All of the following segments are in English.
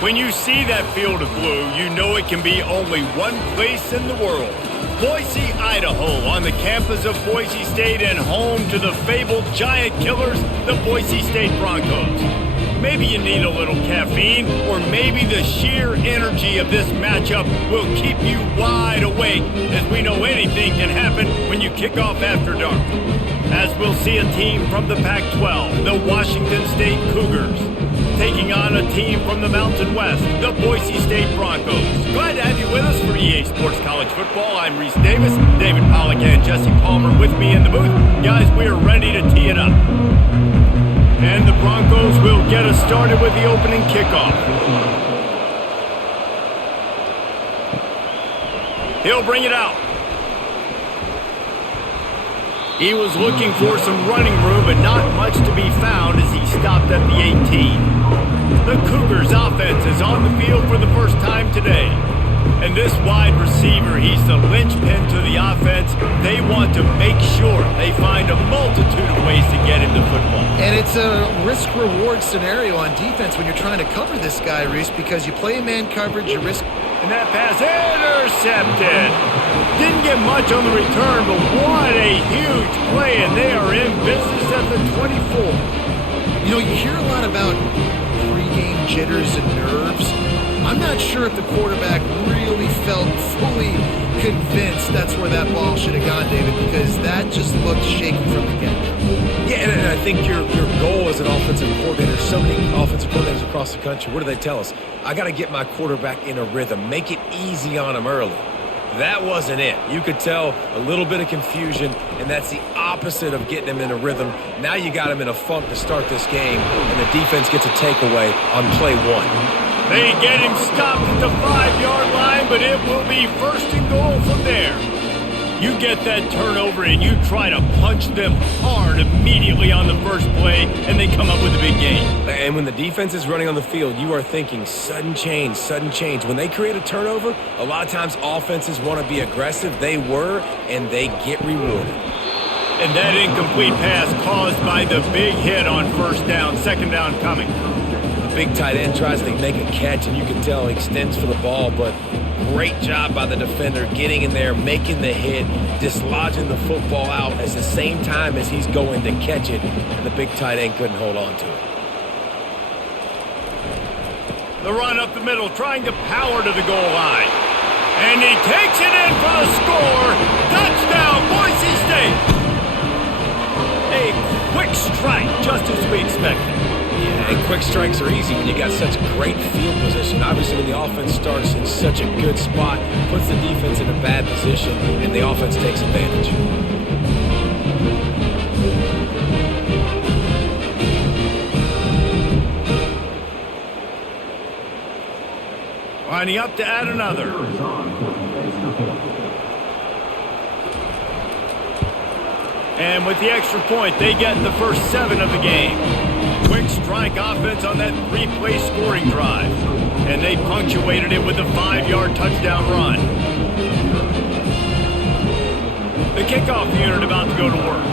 When you see that field of blue, you know it can be only one place in the world. Boise, Idaho, on the campus of Boise State and home to the fabled giant killers, the Boise State Broncos. Maybe you need a little caffeine, or maybe the sheer energy of this matchup will keep you wide awake, as we know anything can happen when you kick off after dark. As we'll see a team from the Pac-12, the Washington State Cougars, taking on a team from the Mountain West, the Boise State Broncos. Glad to have you with us for EA Sports College Football. I'm Reese Davis, David Pollack and Jesse Palmer with me in the booth. Guys, we are ready to tee it up. And the Broncos will get us started with the opening kickoff. He'll bring it out. He was looking for some running room, but not much to be found as he stopped at the 18. The Cougars offense is on the field for the first time today. And this wide receiver, he's the linchpin to the offense. They want to make sure they find a multitude of ways to get him the football. And it's a risk-reward scenario on defense when you're trying to cover this guy, Reese, because you play man coverage, you risk... And that pass intercepted. Didn't get much on the return, but what a huge play, and they are in business at the 24. You know, you hear a lot about pre-game jitters and nerves. I'm not sure if the quarterback really felt fully convinced that's where that ball should have gone, David, because that just looked shaky from the get-go. Yeah, and I think your goal as an offensive coordinator, so many offensive coordinators across the country, what do they tell us? I got to get my quarterback in a rhythm, make it easy on him early. That wasn't it. You could tell a little bit of confusion, and that's the opposite of getting him in a rhythm. Now you got him in a funk to start this game, and the defense gets a takeaway on play one. They get him stopped at the 5-yard line, but it will be first and goal from there. You get that turnover and you try to punch them hard immediately on the first play, and they come up with a big gain. And when the defense is running on the field, you are thinking sudden change, sudden change. When they create a turnover, a lot of times offenses want to be aggressive. They were, and they get rewarded. And that incomplete pass caused by the big hit on first down, second down coming. Big tight end tries to make a catch, and you can tell he extends for the ball, but great job by the defender getting in there, making the hit, dislodging the football out at the same time as he's going to catch it, and the big tight end couldn't hold on to it. The run up the middle, trying to power to the goal line. And he takes it in for the score. Touchdown, Boise State. A quick strike, just as we expected. Yeah, and quick strikes are easy when you got such great field position. Obviously, when the offense starts in such a good spot, puts the defense in a bad position, and the offense takes advantage. Lining up to add another. And with the extra point, they get the first 7 of the game. Quick strike offense on that 3-play scoring drive. And they punctuated it with a 5-yard touchdown run. The kickoff unit about to go to work.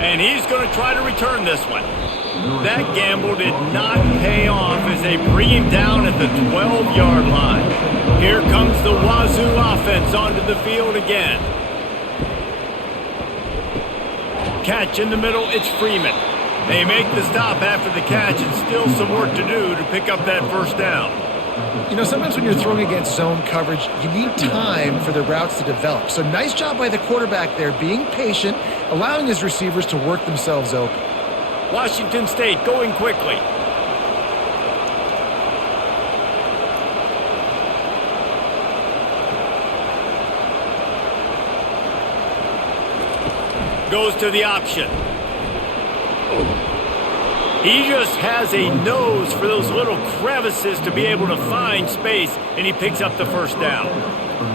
And he's going to try to return this one. That gamble did not pay off as they bring him down at the 12-yard line. Here comes the Wazoo offense onto the field again. Catch in the middle, it's Freeman. They make the stop after the catch, and still some work to do to pick up that first down. You know, sometimes when you're throwing against zone coverage, you need time for the routes to develop. So nice job by the quarterback there, being patient, allowing his receivers to work themselves open. Washington State going quickly. Goes to the option. He just has a nose for those little crevices to be able to find space, and he picks up the first down.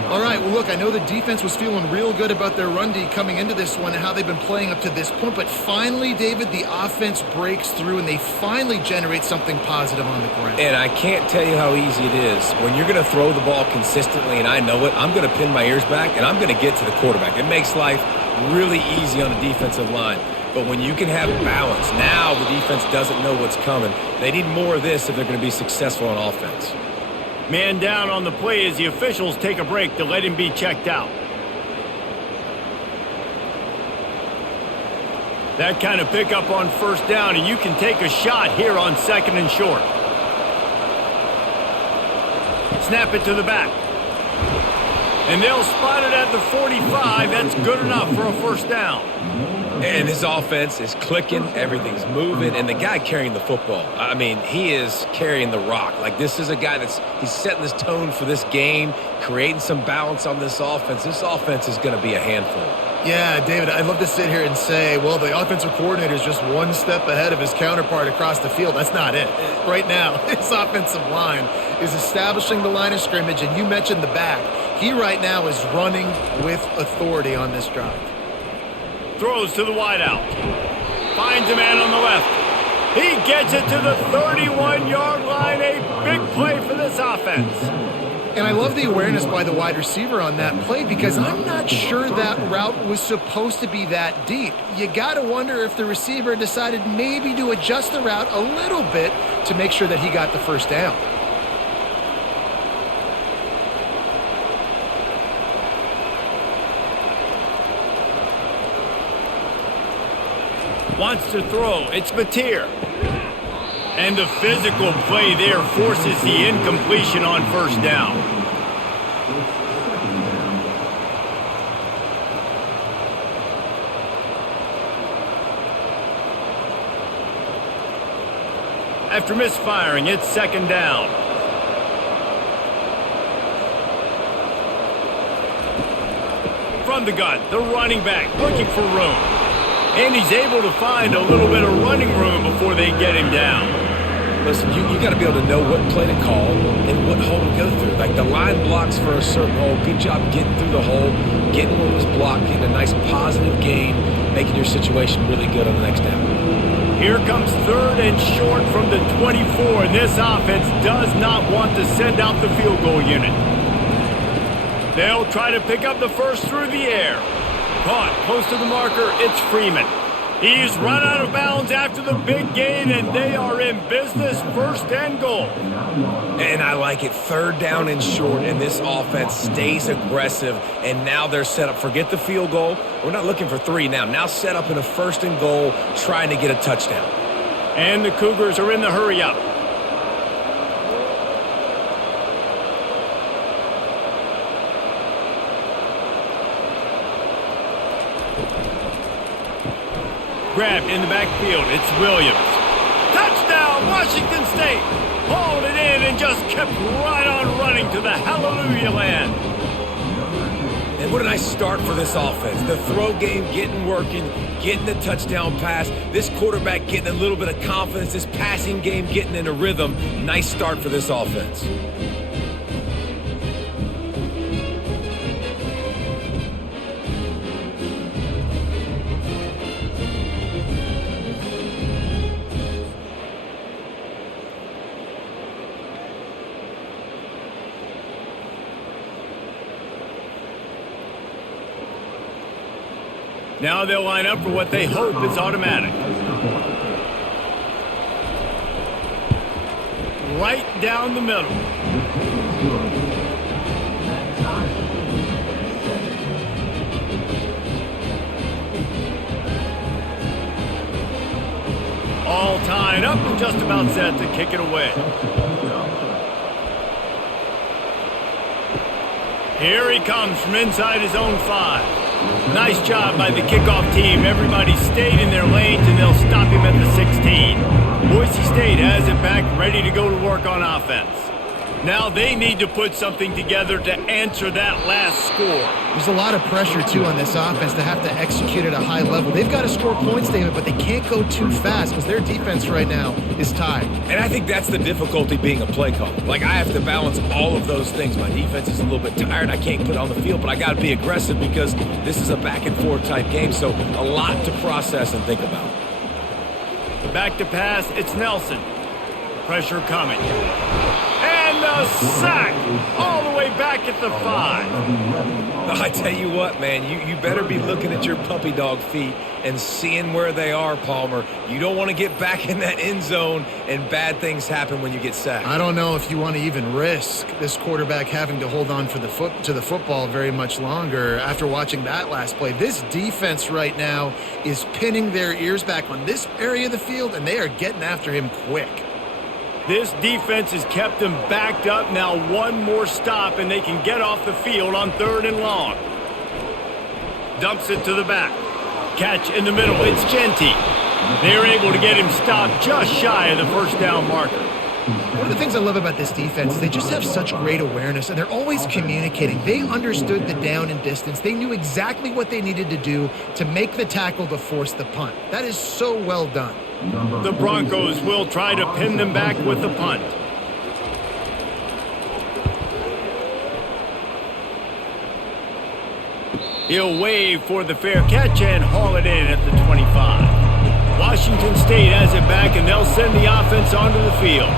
All right, well, look, I know the defense was feeling real good about their run D coming into this one and how they've been playing up to this point, but finally, David, the offense breaks through, and they finally generate something positive on the ground. And I can't tell you how easy it is. When you're going to throw the ball consistently, and I know it, I'm going to pin my ears back, and I'm going to get to the quarterback. It makes life really easy on the defensive line. But when you can have balance, now the defense doesn't know what's coming. They need more of this if they're going to be successful on offense. Man down on the play as the officials take a break to let him be checked out. That kind of pickup on first down, and you can take a shot here on 2nd and short. Snap it to the back. And they'll spot it at the 45. That's good enough for a first down. And his offense is clicking, everything's moving, and the guy carrying the football, I mean, he is carrying the rock. Like, this is a guy he's setting this tone for this game, creating some balance on this offense. This offense is going to be a handful. Yeah, David, I'd love to sit here and say, well, the offensive coordinator is just one step ahead of his counterpart across the field. That's not it. Right now, his offensive line is establishing the line of scrimmage, and you mentioned the back. He right now is running with authority on this drive. Throws to the wideout. Finds a man on the left. He gets it to the 31-yard line. A big play for this offense. And I love the awareness by the wide receiver on that play because I'm not sure that route was supposed to be that deep. You got to wonder if the receiver decided maybe to adjust the route a little bit to make sure that he got the first down. Wants to throw. It's Mateer. And the physical play there forces the incompletion on first down. After misfiring, it's 2nd down. From the gun, the running back looking for room. And he's able to find a little bit of running room before they get him down. Listen, you got to be able to know what play to call and what hole to go through. Like, the line blocks for a certain hole. Good job getting through the hole, getting what was blocked, getting a nice positive gain, making your situation really good on the next down. Here comes 3rd and short from the 24, and this offense does not want to send out the field goal unit. They'll try to pick up the first through the air. Caught close to the marker, it's Freeman. He's run out of bounds after the big gain, and they are in business, 1st and goal. And I like it, 3rd down and short, and this offense stays aggressive, and now they're set up. Forget the field goal. We're not looking for 3 now. Now set up in a 1st and goal, trying to get a touchdown. And the Cougars are in the hurry-up. Grabbed in the backfield. It's Williams. Touchdown, Washington State. Hauled it in and just kept right on running to the hallelujah land. And what a nice start for this offense. The throw game getting working, getting the touchdown pass. This quarterback getting a little bit of confidence. This passing game getting in a rhythm. Nice start for this offense. Now they'll line up for what they hope is automatic. Right down the middle. All tied up and just about set to kick it away. Here he comes from inside his own 5. Nice job by the kickoff team. Everybody stayed in their lanes, and they'll stop him at the 16. Boise State has it back, ready to go to work on offense. Now they need to put something together to answer that last score. There's a lot of pressure, too, on this offense to have to execute at a high level. They've got to score points, David, but they can't go too fast because their defense right now is tied. And I think that's the difficulty being a play caller. Like, I have to balance all of those things. My defense is a little bit tired. I can't put it on the field, but I got to be aggressive because this is a back-and-forth type game, so a lot to process and think about. Back to pass, it's Nelson. Pressure coming. And the sack all the way back at the 5. I tell you what, man, you better be looking at your puppy dog feet and seeing where they are, Palmer. You don't want to get back in that end zone and bad things happen when you get sacked. I don't know if you want to even risk this quarterback having to hold on to the football very much longer after watching that last play. This defense right now is pinning their ears back on this area of the field, and they are getting after him quick. This defense has kept them backed up. Now one more stop, and they can get off the field on 3rd and long. Dumps it to the back. Catch in the middle. It's Genty. They're able to get him stopped just shy of the first down marker. One of the things I love about this defense is they just have such great awareness, and they're always communicating. They understood the down and distance. They knew exactly what they needed to do to make the tackle to force the punt. That is so well done. The Broncos will try to pin them back with the punt. He'll wave for the fair catch and haul it in at the 25. Washington State has it back, and they'll send the offense onto the field.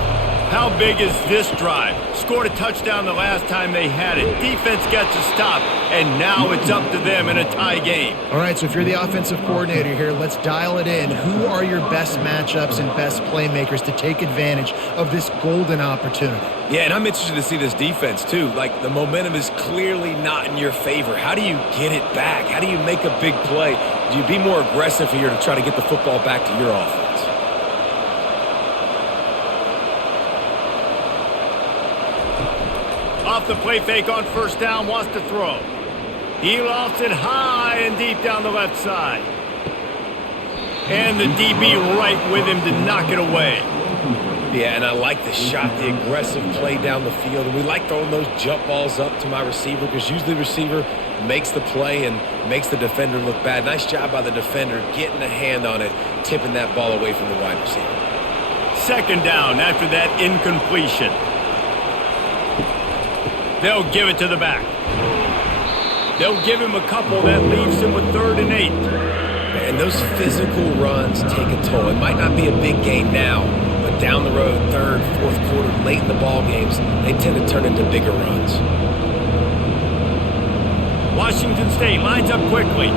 How big is this drive? Scored a touchdown the last time they had it. Defense gets a stop, and now it's up to them in a tie game. All right, so if you're the offensive coordinator here, let's dial it in. Who are your best matchups and best playmakers to take advantage of this golden opportunity? Yeah, and I'm interested to see this defense, too. Like, the momentum is clearly not in your favor. How do you get it back? How do you make a big play? Do you be more aggressive here to try to get the football back to your offense? Off the play fake on 1st down, wants to throw. He lofts it high and deep down the left side. And the DB right with him to knock it away. Yeah, and I like the shot, the aggressive play down the field. And we like throwing those jump balls up to my receiver because usually the receiver makes the play and makes the defender look bad. Nice job by the defender getting a hand on it, tipping that ball away from the wide receiver. 2nd down after that incompletion. They'll give it to the back. They'll give him a couple that leaves him with 3rd and 8. And those physical runs take a toll. It might not be a big gain now, but down the road, 3rd, 4th quarter, late in the ball games, they tend to turn into bigger runs. Washington State lines up quickly.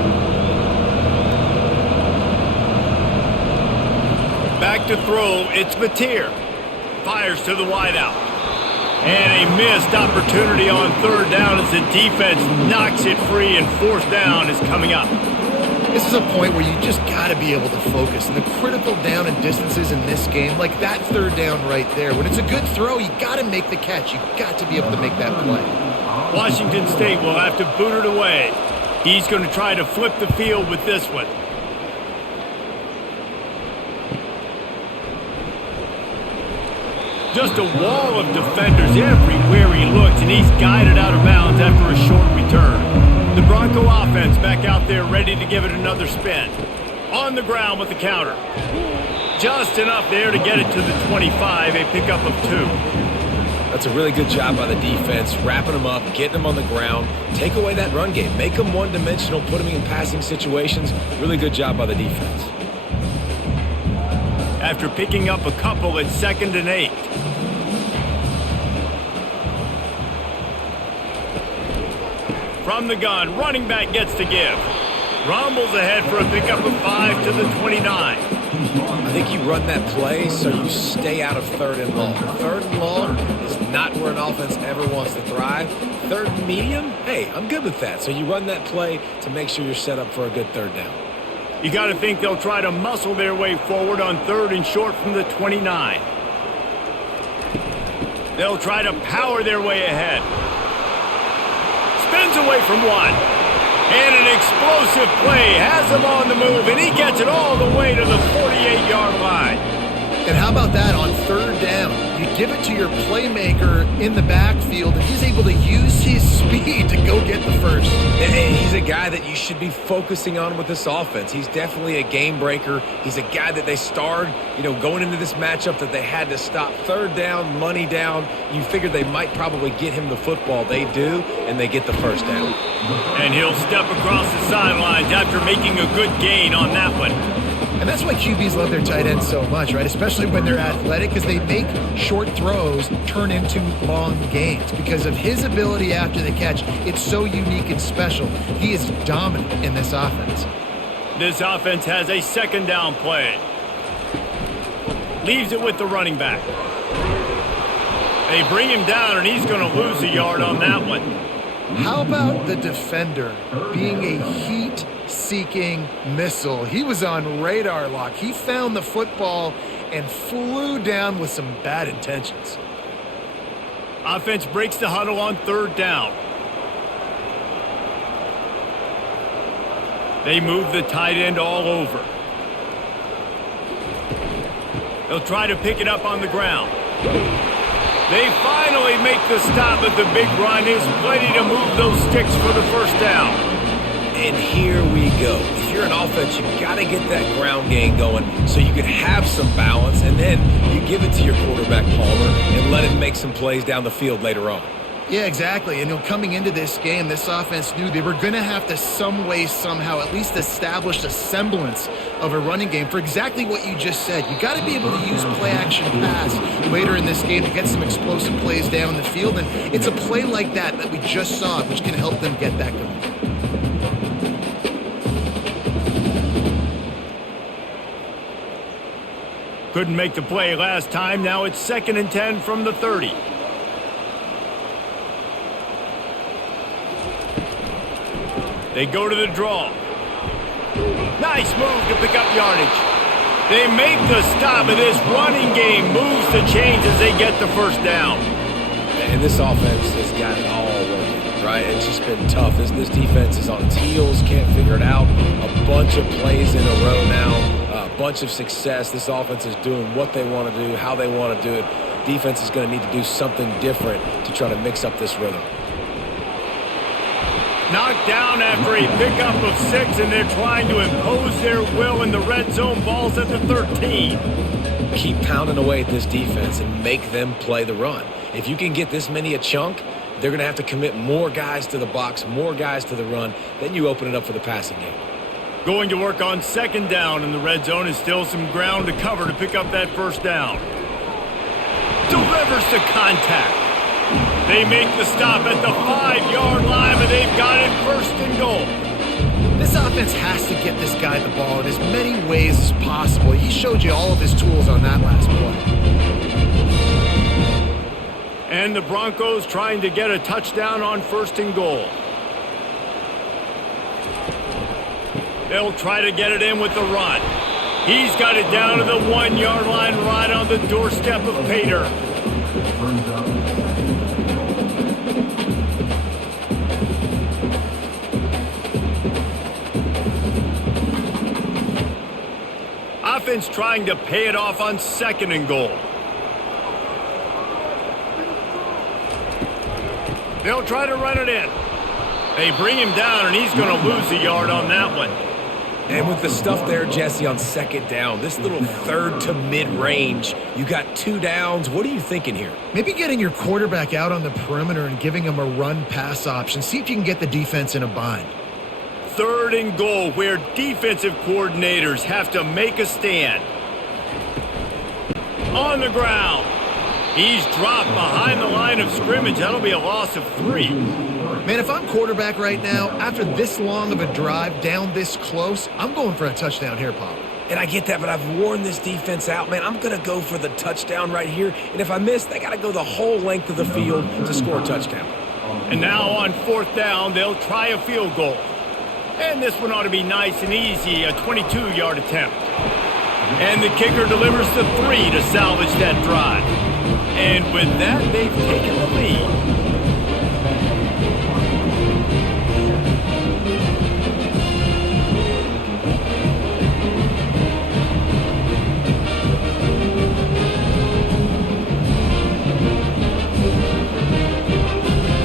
Back to throw, it's Mateer. Fires to the wideout. And a missed opportunity on 3rd down as the defense knocks it free, and 4th down is coming up. This is a point where you just got to be able to focus. And the critical down and distances in this game, like that 3rd down right there, when it's a good throw, you got to make the catch. You got to be able to make that play. Washington State will have to boot it away. He's going to try to flip the field with this one. Just a wall of defenders everywhere he looks, and he's guided out of bounds after a short return. The Bronco offense back out there ready to give it another spin. On the ground with the counter. Just enough there to get it to the 25, a pickup of 2. That's a really good job by the defense, wrapping them up, getting them on the ground. Take away that run game. Make them one-dimensional, put them in passing situations. Really good job by the defense. After picking up a couple, it's 2nd and 8. From the gun, running back gets to give. Rumbles ahead for a pickup of 5 to the 29. I think you run that play so you stay out of 3rd and long. 3rd and long is not where an offense ever wants to thrive. 3rd and medium, hey, I'm good with that. So you run that play to make sure you're set up for a good 3rd down. You got to think they'll try to muscle their way forward on 3rd and short from the 29. They'll try to power their way ahead. Spins away from one. And an explosive play has him on the move, and he gets it all the way to the 48-yard line. And how about that on 3rd down? You give it to your playmaker in the backfield, and he's able to use his speed to go get the first. And he's a guy that you should be focusing on with this offense. He's definitely a game breaker. He's a guy that they starred, going into this matchup that they had to stop. 3rd down, money down. You figured they might probably get him the football. They do, and they get the 1st down. And he'll step across the sidelines after making a good gain on that one. And that's why QBs love their tight ends so much, right? Especially when they're athletic, because they make short throws turn into long gains. Because of his ability after the catch, it's so unique and special. He is dominant in this offense. This offense has a second down play. Leaves it with the running back. They bring him down, and he's going to lose a yard on that one. How about the defender being a heat-seeking missile? He was on radar lock. He found the football and flew down with some bad intentions. Offense breaks the huddle on third down. They move the tight end all over. They'll try to pick it up on the ground. They finally make the stop, but the big run is plenty to move those sticks for the first down. And here we go. If you're an offense, you've got to get that ground game going so you can have some balance, and then you give it to your quarterback, Palmer, and let him make some plays down the field later on. Yeah, exactly. And coming into this game, this offense knew they were going to have to some way, somehow, at least establish a semblance of a running game for exactly what you just said. You got to be able to use play-action pass later in this game to get some explosive plays down the field. And it's a play like that we just saw, which can help them get that going. Couldn't make the play last time. Now it's 2nd and 10 from the 30. They go to the draw. Nice move to pick up yardage. They make the stop, and this running game moves the chains as they get the first down. And this offense has got it all working, right? It's just been tough. This defense is on its heels, can't figure it out. A bunch of plays in a row now, a bunch of success. This offense is doing what they want to do, how they want to do it. Defense is going to need to do something different to try to mix up this rhythm. Knocked down after a pickup of 6, and they're trying to impose their will in the red zone. Ball's at the 13. Keep pounding away at this defense and make them play the run. If you can get this many a chunk, they're going to have to commit more guys to the box, more guys to the run. Then you open it up for the passing game. Going to work on 2nd down in the red zone is still some ground to cover to pick up that first down. Delivers the contact. They make the stop at the 5-yard line, and they've got it 1st and goal. This offense has to get this guy the ball in as many ways as possible. He showed you all of his tools on that last play. And the Broncos trying to get a touchdown on 1st and goal. They'll try to get it in with the run. He's got it down to the 1-yard line right on the doorstep of Pater. Offense trying to pay it off on 2nd and goal. They'll try to run it in. They bring him down, and he's going to lose a yard on that one. And with the stuff there, Jesse, on 2nd down, this little 3rd to mid-range, you got 2 downs. What are you thinking here? Maybe getting your quarterback out on the perimeter and giving him a run-pass option. See if you can get the defense in a bind. 3rd and goal, where defensive coordinators have to make a stand. On the ground. He's dropped behind the line of scrimmage. That'll be a loss of 3. Man, if I'm quarterback right now, after this long of a drive down this close, I'm going for a touchdown here, Pop. And I get that, but I've worn this defense out, man. I'm going to go for the touchdown right here. And if I miss, they got to go the whole length of the field to score a touchdown. And now on 4th down, they'll try a field goal. And this one ought to be nice and easy, a 22-yard attempt. And the kicker delivers the 3 to salvage that drive. And with that, they've taken the lead.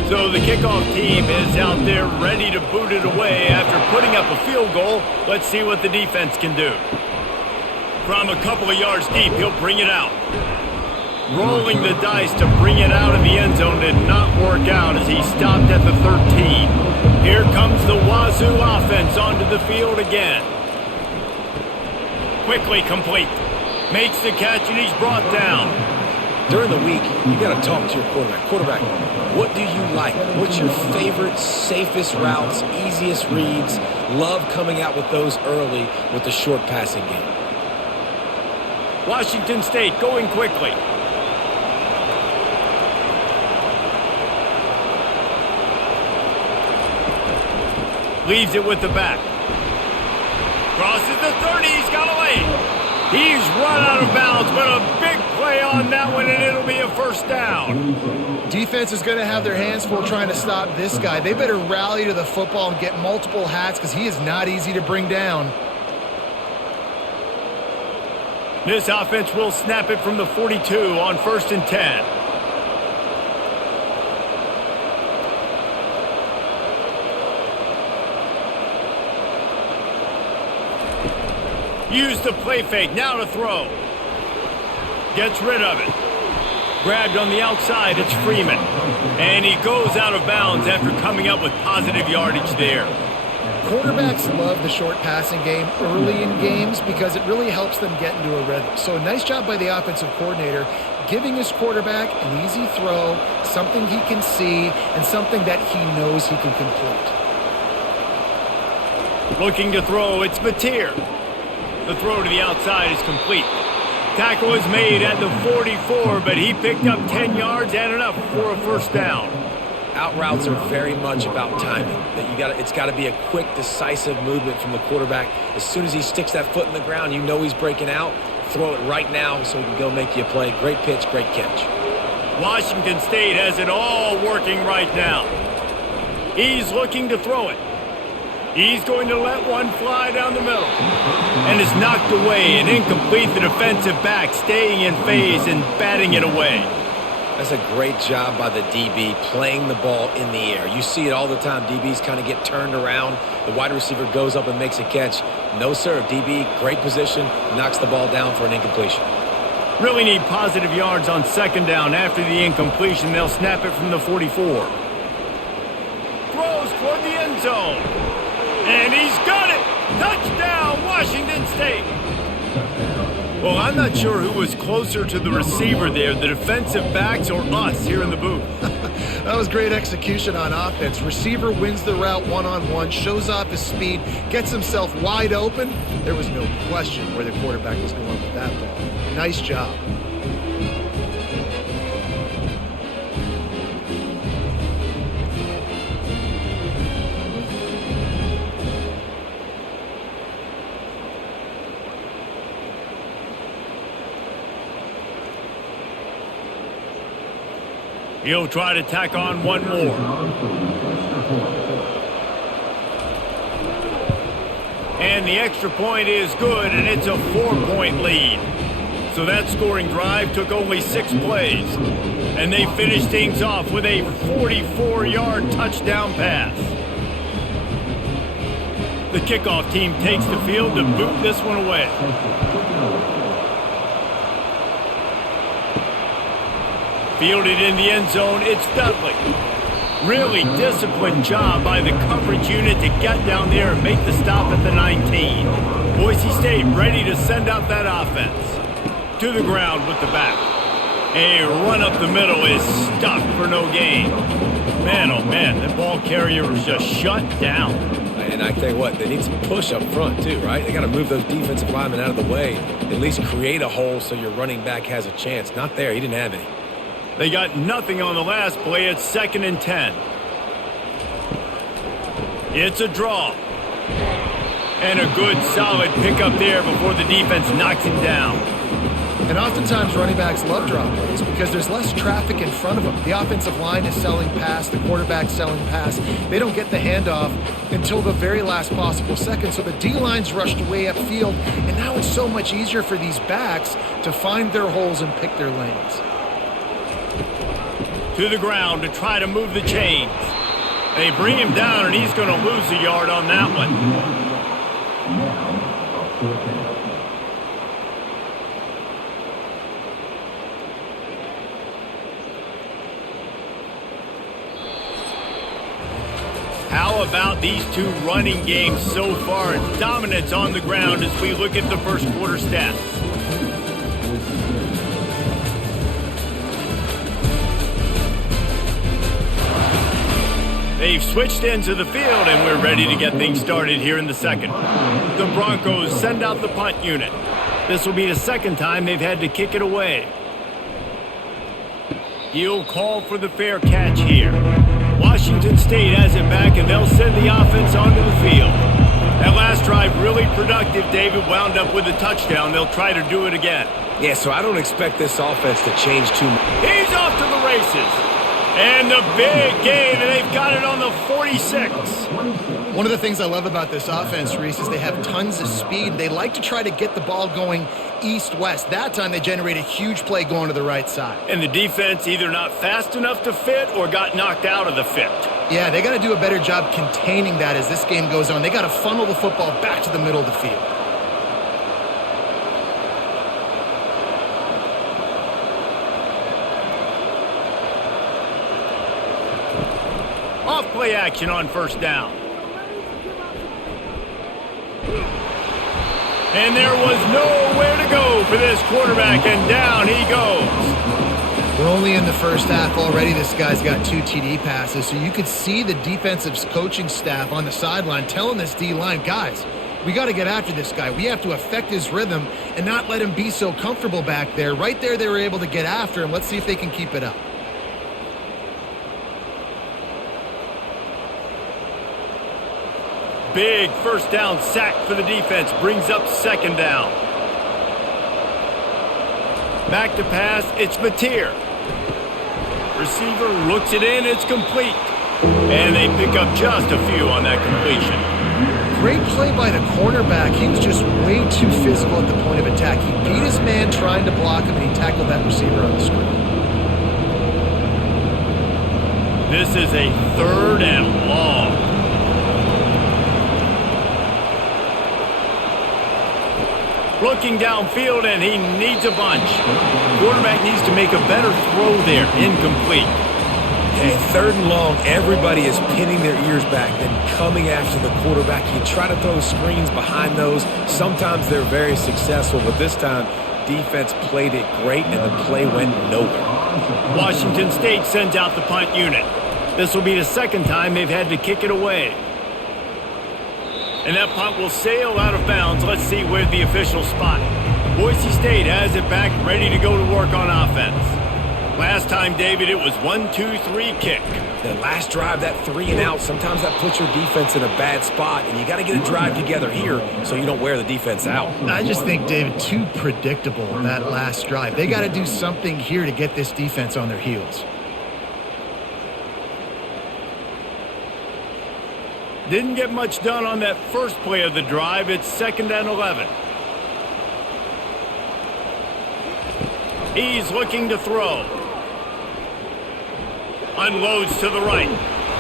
So the kickoff team is out there ready to boot it away after putting up a field goal. Let's see what the defense can do. From a couple of yards deep, he'll bring it out. Rolling the dice to bring it out of the end zone did not work out as he stopped at the 13. Here comes the Wazoo offense onto the field again. Quickly complete. Makes the catch, and he's brought down. During the week, you got to talk to your quarterback. Quarterback, what do you like? What's your favorite, safest routes, easiest reads? Love coming out with those early with the short passing game. Washington State going quickly. Leaves it with the back. Crosses the 30. He's got a lane. He's run out of bounds, but a big play on that one, and it'll be a first down. Defense is going to have their hands full trying to stop this guy. They better rally to the football and get multiple hats because he is not easy to bring down. This offense will snap it from the 42 on 1st and 10. Use the play fake, now to throw. Gets rid of it. Grabbed on the outside, it's Freeman. And he goes out of bounds after coming up with positive yardage there. Quarterbacks love the short passing game early in games because it really helps them get into a rhythm. So a nice job by the offensive coordinator giving his quarterback an easy throw, something he can see, and something that he knows he can complete. Looking to throw, it's Mateer. The throw to the outside is complete. Tackle is made at the 44, but he picked up 10 yards and enough for a first down. Out routes are very much about timing. It's got to be a quick, decisive movement from the quarterback. As soon as he sticks that foot in the ground, you know he's breaking out. Throw it right now so he can go make you a play. Great pitch, great catch. Washington State has it all working right now. He's looking to throw it. He's going to let one fly down the middle. And is knocked away and incomplete. The defensive back staying in phase and batting it away. That's a great job by the DB playing the ball in the air. You see it all the time. DBs kind of get turned around. The wide receiver goes up and makes a catch. No, sir. DB, great position, knocks the ball down for an incompletion. Really need positive yards on 2nd down. After the incompletion, they'll snap it from the 44. Throws toward the end zone. And he's got it! Touchdown, Washington State! Well, I'm not sure who was closer to the receiver there, the defensive backs or us here in the booth. That was great execution on offense. Receiver wins the route one-on-one, shows off his speed, gets himself wide open. There was no question where the quarterback was going with that ball. Nice job. He'll try to tack on one more. And the extra point is good, and it's a 4-point lead. So that scoring drive took only 6 plays. And they finished things off with a 44-yard touchdown pass. The kickoff team takes the field to boot this one away. Fielded in the end zone, it's Dudley. Really disciplined job by the coverage unit to get down there and make the stop at the 19. Boise State ready to send out that offense. To the ground with the back. A run up the middle is stuck for no gain. Man, oh man, the ball carrier was just shut down. And I tell you what, they need some push up front too, right? They got to move those defensive linemen out of the way. At least create a hole so your running back has a chance. Not there, he didn't have any. They got nothing on the last play. It's 2nd and 10. It's a draw. And a good, solid pickup there before the defense knocks him down. And oftentimes running backs love draw plays because there's less traffic in front of them. The offensive line is selling pass, the quarterback's selling pass. They don't get the handoff until the very last possible second. So the D-line's rushed way upfield, and now it's so much easier for these backs to find their holes and pick their lanes. To the ground to try to move the chains. They bring him down, and he's going to lose a yard on that one. How all about these two running games so far. Dominance on the ground as we look at the first quarter stats. They've switched into the field, and we're ready to get things started here in the second. The Broncos send out the punt unit. This will be the second time they've had to kick it away. He'll call for the fair catch here. Washington State has it back, and they'll send the offense onto the field. That last drive really productive. David wound up with a touchdown. They'll try to do it again. Yeah, so I don't expect this offense to change too much. He's off to the races. And the big gain, and they've got it on the 46. One of the things I love about this offense, Reese, is they have tons of speed. They like to try to get the ball going east-west. That time they generate a huge play going to the right side. And the defense either not fast enough to fit or got knocked out of the fit. Yeah, they got to do a better job containing that as this game goes on. They got to funnel the football back to the middle of the field. Off-play action on first down. And there was nowhere to go for this quarterback, and down he goes. We're only in the first half already. This guy's got 2 TD passes, so you could see the defensive coaching staff on the sideline telling this D-line, guys, we got to get after this guy. We have to affect his rhythm and not let him be so comfortable back there. Right there, they were able to get after him. Let's see if they can keep it up. Big first down sack for the defense. Brings up second down. Back to pass. It's Mateer. Receiver looks it in. It's complete. And they pick up just a few on that completion. Great play by the cornerback. He was just way too physical at the point of attack. He beat his man trying to block him, and he tackled that receiver on the screen. This is a 3rd and long. Looking downfield, and he needs a bunch. Quarterback needs to make a better throw there. Incomplete. Hey, 3rd and long, everybody is pinning their ears back and coming after the quarterback. You try to throw screens behind those. Sometimes they're very successful, but this time, defense played it great, and the play went nowhere. Washington State sends out the punt unit. This will be the second time they've had to kick it away. And that punt will sail out of bounds. Let's see where the official spot. Boise State has it back, ready to go to work on offense. Last time, David, it was 1-2-3 kick. The last drive, that 3 and out, sometimes that puts your defense in a bad spot, and you got to get a drive together here so you don't wear the defense out. I just think, David, too predictable that last drive. They got to do something here to get this defense on their heels. Didn't get much done on that first play of the drive. It's 2nd and 11. He's looking to throw. Unloads to the right.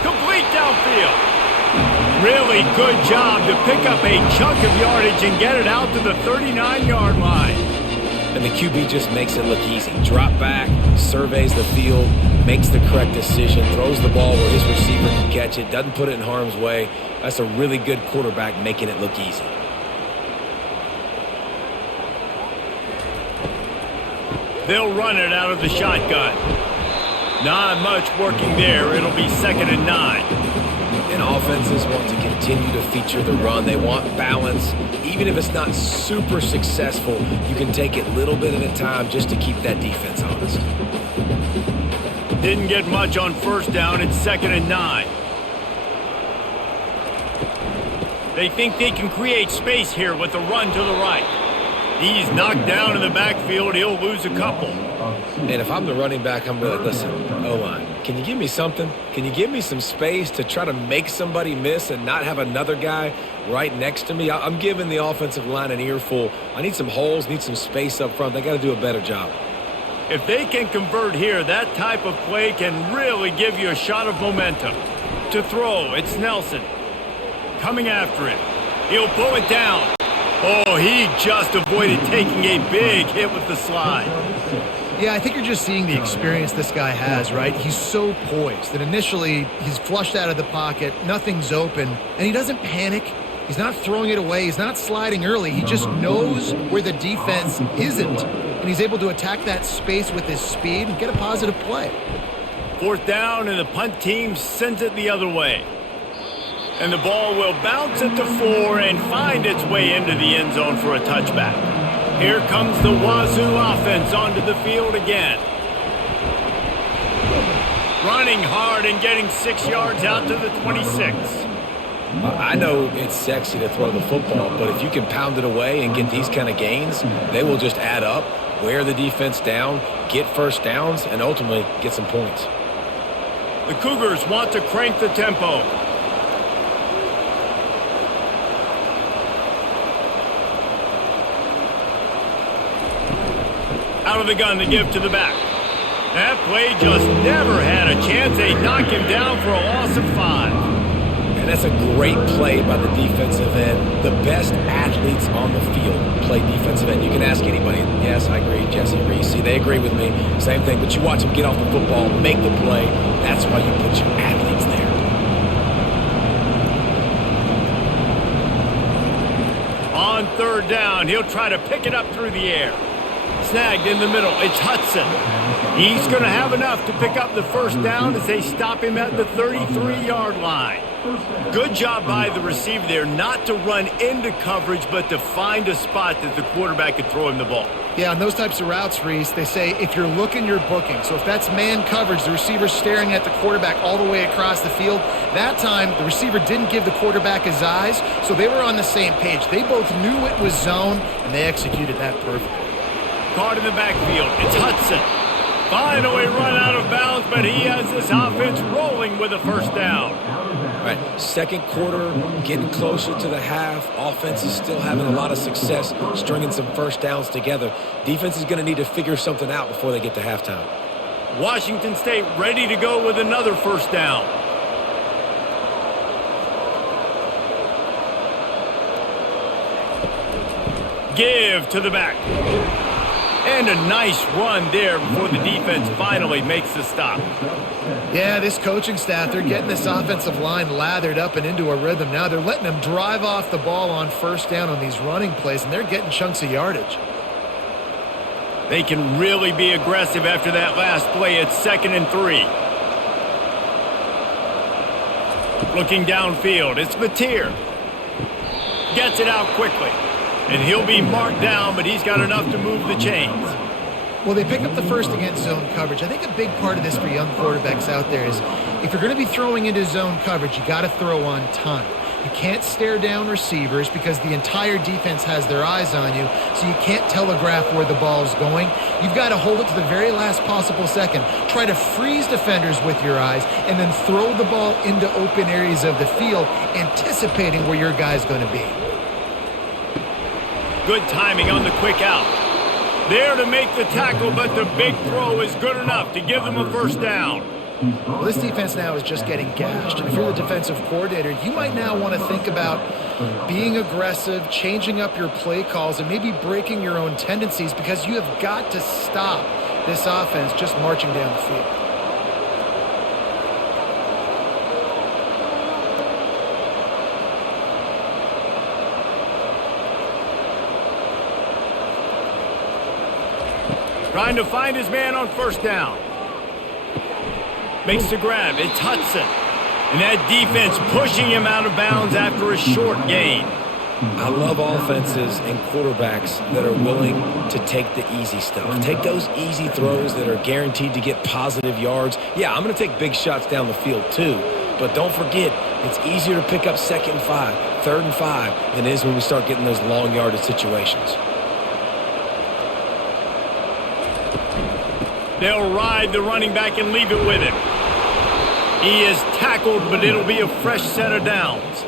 Complete downfield. Really good job to pick up a chunk of yardage and get it out to the 39-yard line. And the QB just makes it look easy. Drop back, surveys the field, makes the correct decision, throws the ball where his receiver can catch it, doesn't put it in harm's way. That's a really good quarterback making it look easy. They'll run it out of the shotgun. Not much working there. It'll be 2nd and 9. And offenses want to continue to feature the run. They want balance. Even if it's not super successful, you can take it little bit at a time just to keep that defense honest. Didn't get much on first down. It's 2nd and 9. They think they can create space here with a run to the right. He's knocked down in the backfield. He'll lose a couple. And if I'm the running back, I'm really, listen, O-line, can you give me something? Can you give me some space to try to make somebody miss and not have another guy right next to me? I'm giving the offensive line an earful. I need some holes, need some space up front. They got to do a better job. If they can convert here, that type of play can really give you a shot of momentum. To throw, it's Nelson. Coming after it. He'll pull it down. Oh, he just avoided taking a big hit with the slide. Yeah, I think you're just seeing the experience this guy has, right? He's so poised that initially he's flushed out of the pocket, nothing's open, and he doesn't panic. He's not throwing it away. He's not sliding early. He just knows where the defense isn't, and he's able to attack that space with his speed and get a positive play. 4th down, and the punt team sends it the other way. And the ball will bounce at the 4 and find its way into the end zone for a touchback. Here comes the Wazoo offense onto the field again. Running hard and getting 6 yards out to the 26. I know it's sexy to throw the football, but if you can pound it away and get these kind of gains, they will just add up, wear the defense down, get first downs, and ultimately get some points. The Cougars want to crank the tempo. Out of the gun to give to the back. That play just never had a chance. They knock him down for a loss of 5. And that's a great play by the defensive end. The best athletes on the field play defensive end. You can ask anybody. Yes, I agree. Jesse Reese, they agree with me. Same thing. But you watch them get off the football, make the play. That's why you put your athletes there. On 3rd down, he'll try to pick it up through the air. Snagged in the middle. It's Hudson. He's going to have enough to pick up the 1st down as they stop him at the 33-yard line. Good job by the receiver there not to run into coverage, but to find a spot that the quarterback could throw him the ball. Yeah, on those types of routes, Reese, they say if you're looking, you're booking. So if that's man coverage, the receiver's staring at the quarterback all the way across the field. That time, the receiver didn't give the quarterback his eyes, so they were on the same page. They both knew it was zone, and they executed that perfectly. Caught in the backfield. It's Hudson. Finally run out of bounds, but he has this offense rolling with a 1st down. All right, 2nd quarter, getting closer to the half. Offense is still having a lot of success stringing some 1st downs together. Defense is going to need to figure something out before they get to halftime. Washington State ready to go with another 1st down. Give to the back. And a nice run there before the defense finally makes the stop. Yeah, this coaching staff, they're getting this offensive line lathered up and into a rhythm. Now they're letting them drive off the ball on 1st down on these running plays, and they're getting chunks of yardage. They can really be aggressive after that last play. It's 2nd and 3. Looking downfield, it's Mateer. Gets it out quickly. And he'll be marked down, but he's got enough to move the chains. Well, they pick up the 1st against zone coverage. I think a big part of this for young quarterbacks out there is if you're going to be throwing into zone coverage, you got to throw on time. You can't stare down receivers because the entire defense has their eyes on you, so you can't telegraph where the ball's going. You've got to hold it to the very last possible second. Try to freeze defenders with your eyes and then throw the ball into open areas of the field, anticipating where your guy's going to be. Good timing on the quick out. There to make the tackle, but the big throw is good enough to give them a 1st down. Well, this defense now is just getting gashed. And if you're the defensive coordinator, you might now want to think about being aggressive, changing up your play calls, and maybe breaking your own tendencies because you have got to stop this offense just marching down the field. Trying to find his man on 1st down. Makes the grab. It's Hudson. And that defense pushing him out of bounds after a short gain. I love offenses and quarterbacks that are willing to take the easy stuff. Take those easy throws that are guaranteed to get positive yards. Yeah, I'm going to take big shots down the field too. But don't forget, it's easier to pick up 2nd and 5, 3rd and 5 than it is when we start getting those long yardage situations. They'll ride the running back and leave it with him. He is tackled, but it'll be a fresh set of downs.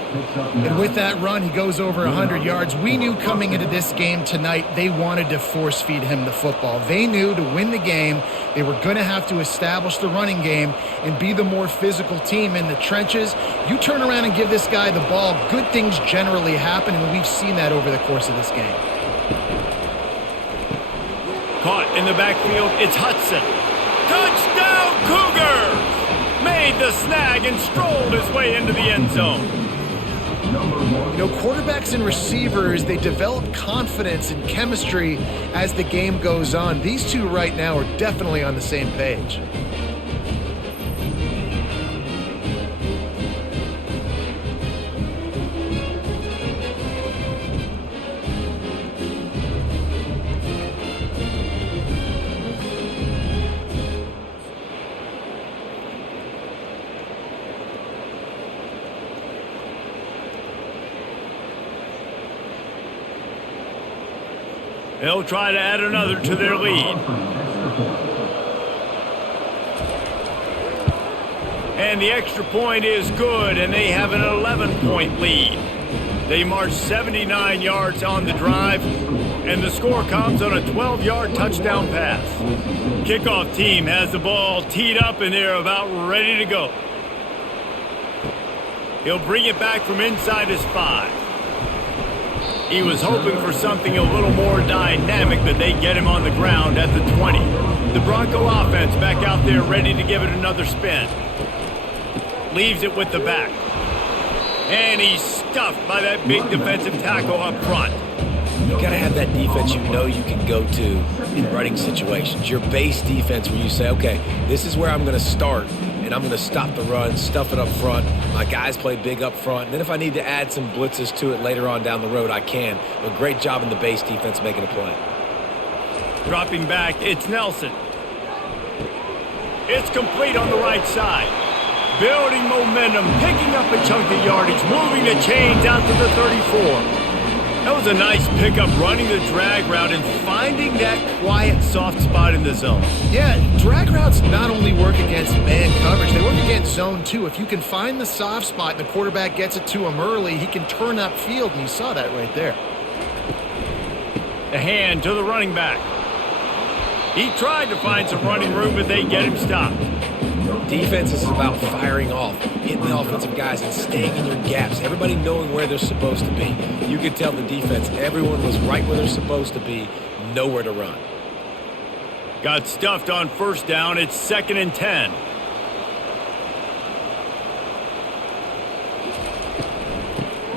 And with that run, he goes over 100 yards. We knew coming into this game tonight, they wanted to force feed him the football. They knew to win the game, they were going to have to establish the running game and be the more physical team in the trenches. You turn around and give this guy the ball, good things generally happen, and we've seen that over the course of this game. Caught In the backfield, it's Hudson. Touchdown Cougars! Made the snag and strolled his way into the end zone. You know, quarterbacks and receivers, they develop confidence and chemistry as the game goes on. These two right now are definitely on the same page. They'll try to add another to their lead. And the extra point is good, and they have an 11-point lead. They march 79 yards on the drive, and the score comes on a 12-yard touchdown pass. Kickoff team has the ball teed up, and they're about ready to go. He'll bring it back from inside his 5. He was hoping for something a little more dynamic, but they get him on the ground at the 20. The Bronco offense back out there ready to give it another spin. Leaves it with the back. And he's stuffed by that big defensive tackle up front. You got to have that defense you know you can go to in running situations. Your base defense where you say, okay, this is where I'm going to start, and I'm going to stop the run, stuff it up front. My guys play big up front. And then if I need to add some blitzes to it later on down the road, I can. But great job in the base defense making a play. Dropping back, it's Nelson. It's complete on the right side. Building momentum, picking up a chunk of yardage, moving the chains out to the 34. That was a nice pickup, running the drag route and finding that quiet, soft spot in the zone. Yeah, drag routes not only work against man coverage, they work against zone too. If you can find the soft spot and the quarterback gets it to him early, he can turn upfield, and you saw that right there. The hand to the running back. He tried to find some running room, but they get him stopped. Defense is about firing off, hitting the offensive guys and staying in your gaps. Everybody knowing where they're supposed to be. You could tell the defense, everyone was right where they're supposed to be, nowhere to run. Got stuffed on first down. It's 2nd and 10.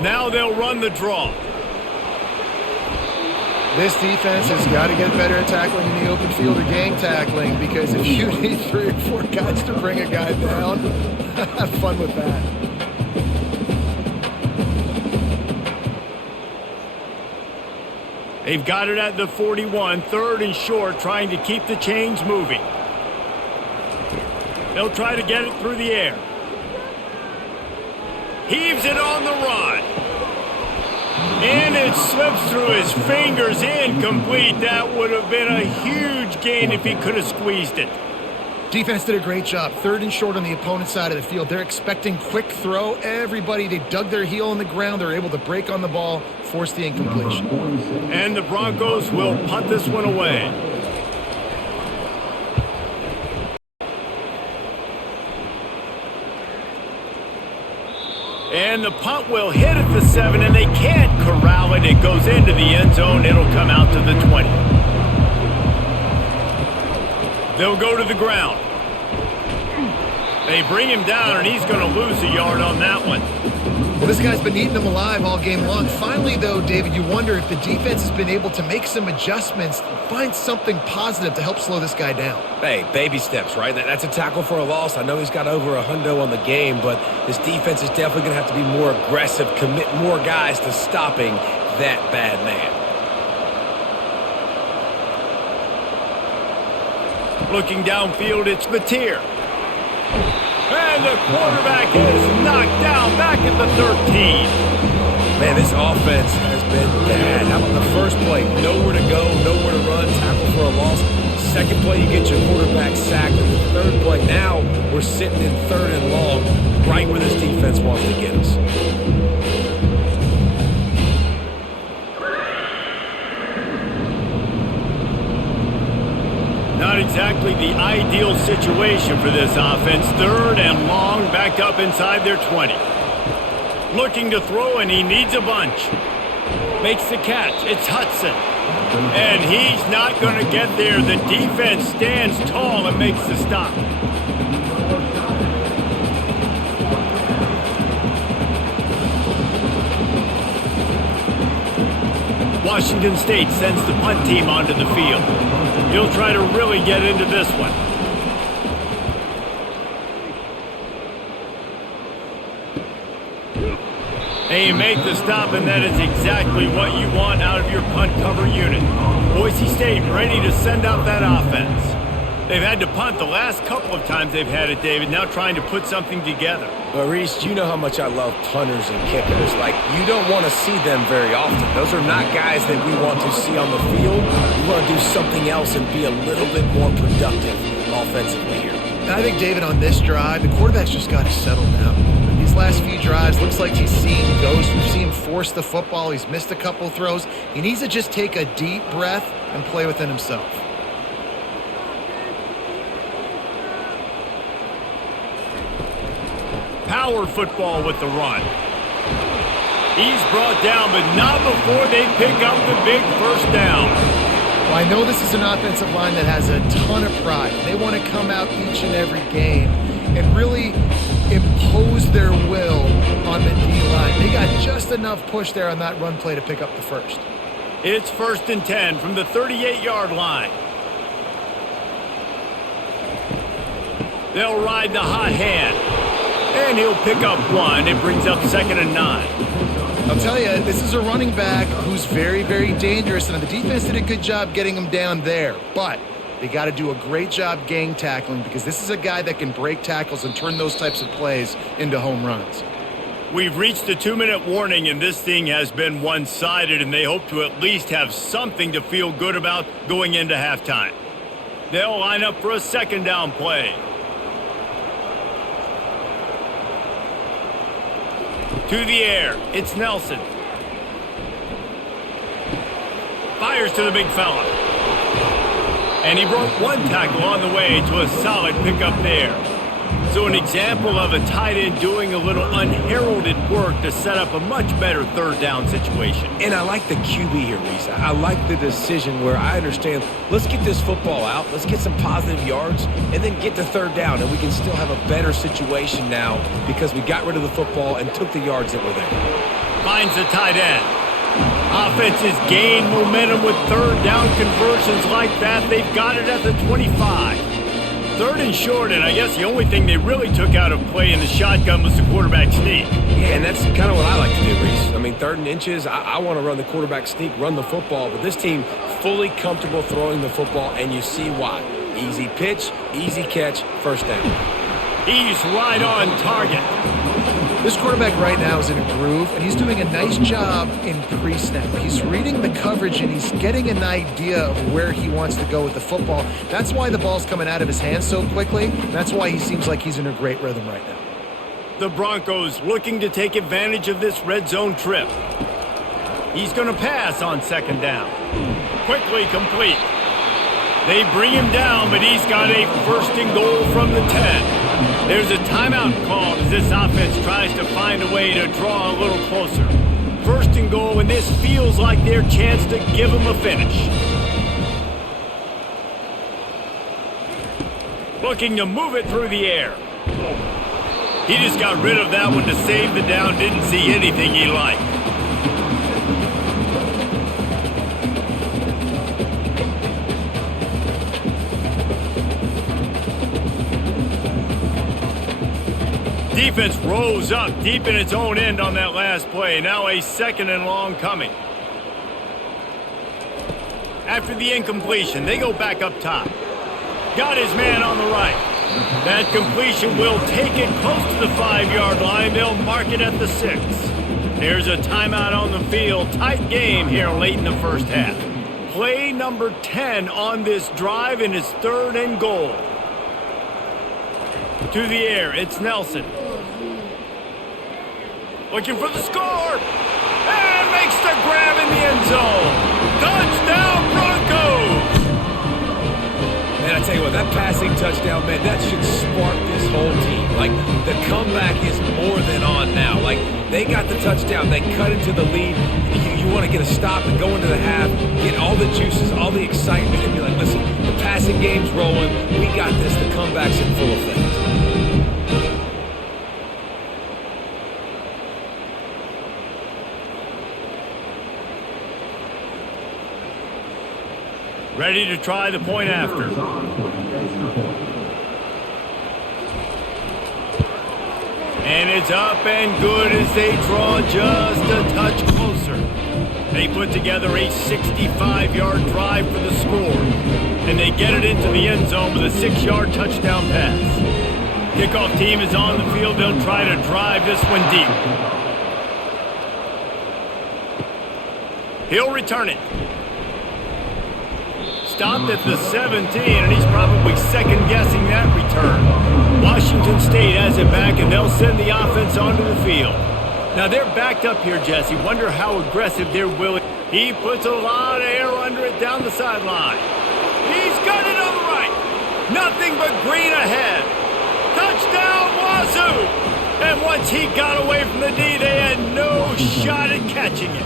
Now they'll run the draw. This defense has got to get better at tackling in the open field or gang tackling, because if you need 3 or 4 guys to bring a guy down, have fun with that. They've got it at the 41, 3rd and short, trying to keep the chains moving. They'll try to get it through the air. Heaves it on the run. And it slips through his fingers, incomplete. That would have been a huge gain if he could have squeezed it. Defense did a great job. 3rd and short on the opponent's side of the field. They're expecting quick throw. Everybody, they dug their heel in the ground. They're able to break on the ball, force the incompletion. And the Broncos will punt this one away. And the punt will hit at the 7, and they can't corral it. It goes into the end zone. It'll come out to the 20. They'll go to the ground. They bring him down, and he's going to lose a yard on that one. Well, this guy's been eating them alive all game long. Finally, though, David, you wonder if the defense has been able to make some adjustments, find something positive to help slow this guy down. Hey, baby steps, right? That's a tackle for a loss. I know he's got over $100 on the game, but this defense is definitely going to have to be more aggressive, commit more guys to stopping that bad man. Looking downfield, it's Mateer. And the quarterback is knocked down back at the 13. Man, this offense has been bad. How about the first play? Nowhere to go, nowhere to run, tackle for a loss. Second play, you get your quarterback sacked. And the third play, now we're sitting in 3rd and long, right where this defense wants to get us. Not exactly the ideal situation for this offense. 3rd and long, backed up inside their 20. Looking to throw, and he needs a bunch. Makes the catch. It's Hudson. And he's not going to get there. The defense stands tall and makes the stop. Washington State sends the punt team onto the field. He'll try to really get into this one. And you make the stop, and that is exactly what you want out of your punt cover unit. Boise State ready to send out that offense. They've had to punt the last couple of times they've had it, David, now trying to put something together. But Reese, you know how much I love punters and kickers. Like, you don't want to see them very often. Those are not guys that we want to see on the field. We want to do something else and be a little bit more productive offensively here. I think, David, on this drive, the quarterback's just got to settle down. These last few drives, looks like he's seen ghosts. We've seen him force the football. He's missed a couple throws. He needs to just take a deep breath and play within himself. Power football with the run. He's brought down, but not before they pick up the big first down. Well, I know this is an offensive line that has a ton of pride. They want to come out each and every game and really impose their will on the D-line. They got just enough push there on that run play to pick up the first. It's 1st and 10 from the 38-yard line. They'll ride the hot hand. And he'll pick up one. It brings up 2nd and 9. I'll tell you, this is a running back who's very, very dangerous, and the defense did a good job getting him down there. But they got to do a great job gang tackling because this is a guy that can break tackles and turn those types of plays into home runs. We've reached the 2-minute warning, and this thing has been one-sided, and they hope to at least have something to feel good about going into halftime. They'll line up for a 2nd down play. To the air, it's Nelson. Fires to the big fella. And he broke one tackle on the way to a solid pickup there. So an example of a tight end doing a little unheralded work to set up a much better 3rd down situation. And I like the QB here, Reese. I like the decision where I understand, let's get this football out, let's get some positive yards, and then get to 3rd down, and we can still have a better situation now because we got rid of the football and took the yards that were there. Finds the tight end. Offenses gain momentum with 3rd down conversions like that. They've got it at the 25. 3rd and short, and I guess the only thing they really took out of play in the shotgun was the quarterback sneak. Yeah, and that's kind of what I like to do, Reese. I mean, 3rd and inches, I want to run the quarterback sneak, run the football, but this team fully comfortable throwing the football, and you see why. Easy pitch, easy catch, 1st down. He's right on target. This quarterback right now is in a groove, and he's doing a nice job in pre-snap. He's reading the coverage, and he's getting an idea of where he wants to go with the football. That's why the ball's coming out of his hands so quickly. That's why he seems like he's in a great rhythm right now. The Broncos looking to take advantage of this red zone trip. He's going to pass on 2nd down. Quickly complete. They bring him down, but he's got a 1st and goal from the 10. There's a timeout called as this offense tries to find a way to draw a little closer. 1st and goal, and this feels like their chance to give them a finish. Looking to move it through the air. He just got rid of that one to save the down, didn't see anything he liked. Defense rose up deep in its own end on that last play. Now a 2nd and long coming. After the incompletion, they go back up top. Got his man on the right. That completion will take it close to the 5-yard line. They'll mark it at the 6. There's a timeout on the field. Tight game here late in the 1st half. Play number 10 on this drive, and it's 3rd and goal. To the air, it's Nelson. Looking for the score. And makes the grab in the end zone. Touchdown, Broncos! Man, I tell you what, that passing touchdown, man, that should spark this whole team. Like, the comeback is more than on now. Like, they got the touchdown. They cut into the lead. You want to get a stop and go into the half, get all the juices, all the excitement, and be like, listen, the passing game's rolling. We got this. The comeback's in full effect. Ready to try the point after. And it's up and good as they draw just a touch closer. They put together a 65-yard drive for the score. And they get it into the end zone with a 6-yard touchdown pass. Kickoff team is on the field. They'll try to drive this one deep. He'll return it. Stopped at the 17, and he's probably second-guessing that return. Washington State has it back, and they'll send the offense onto the field. Now, they're backed up here, Jesse. Wonder how aggressive they're willing. He puts a lot of air under it down the sideline. He's got it on the right. Nothing but green ahead. Touchdown, Wazoo! And once he got away from the D, they had no shot at catching it.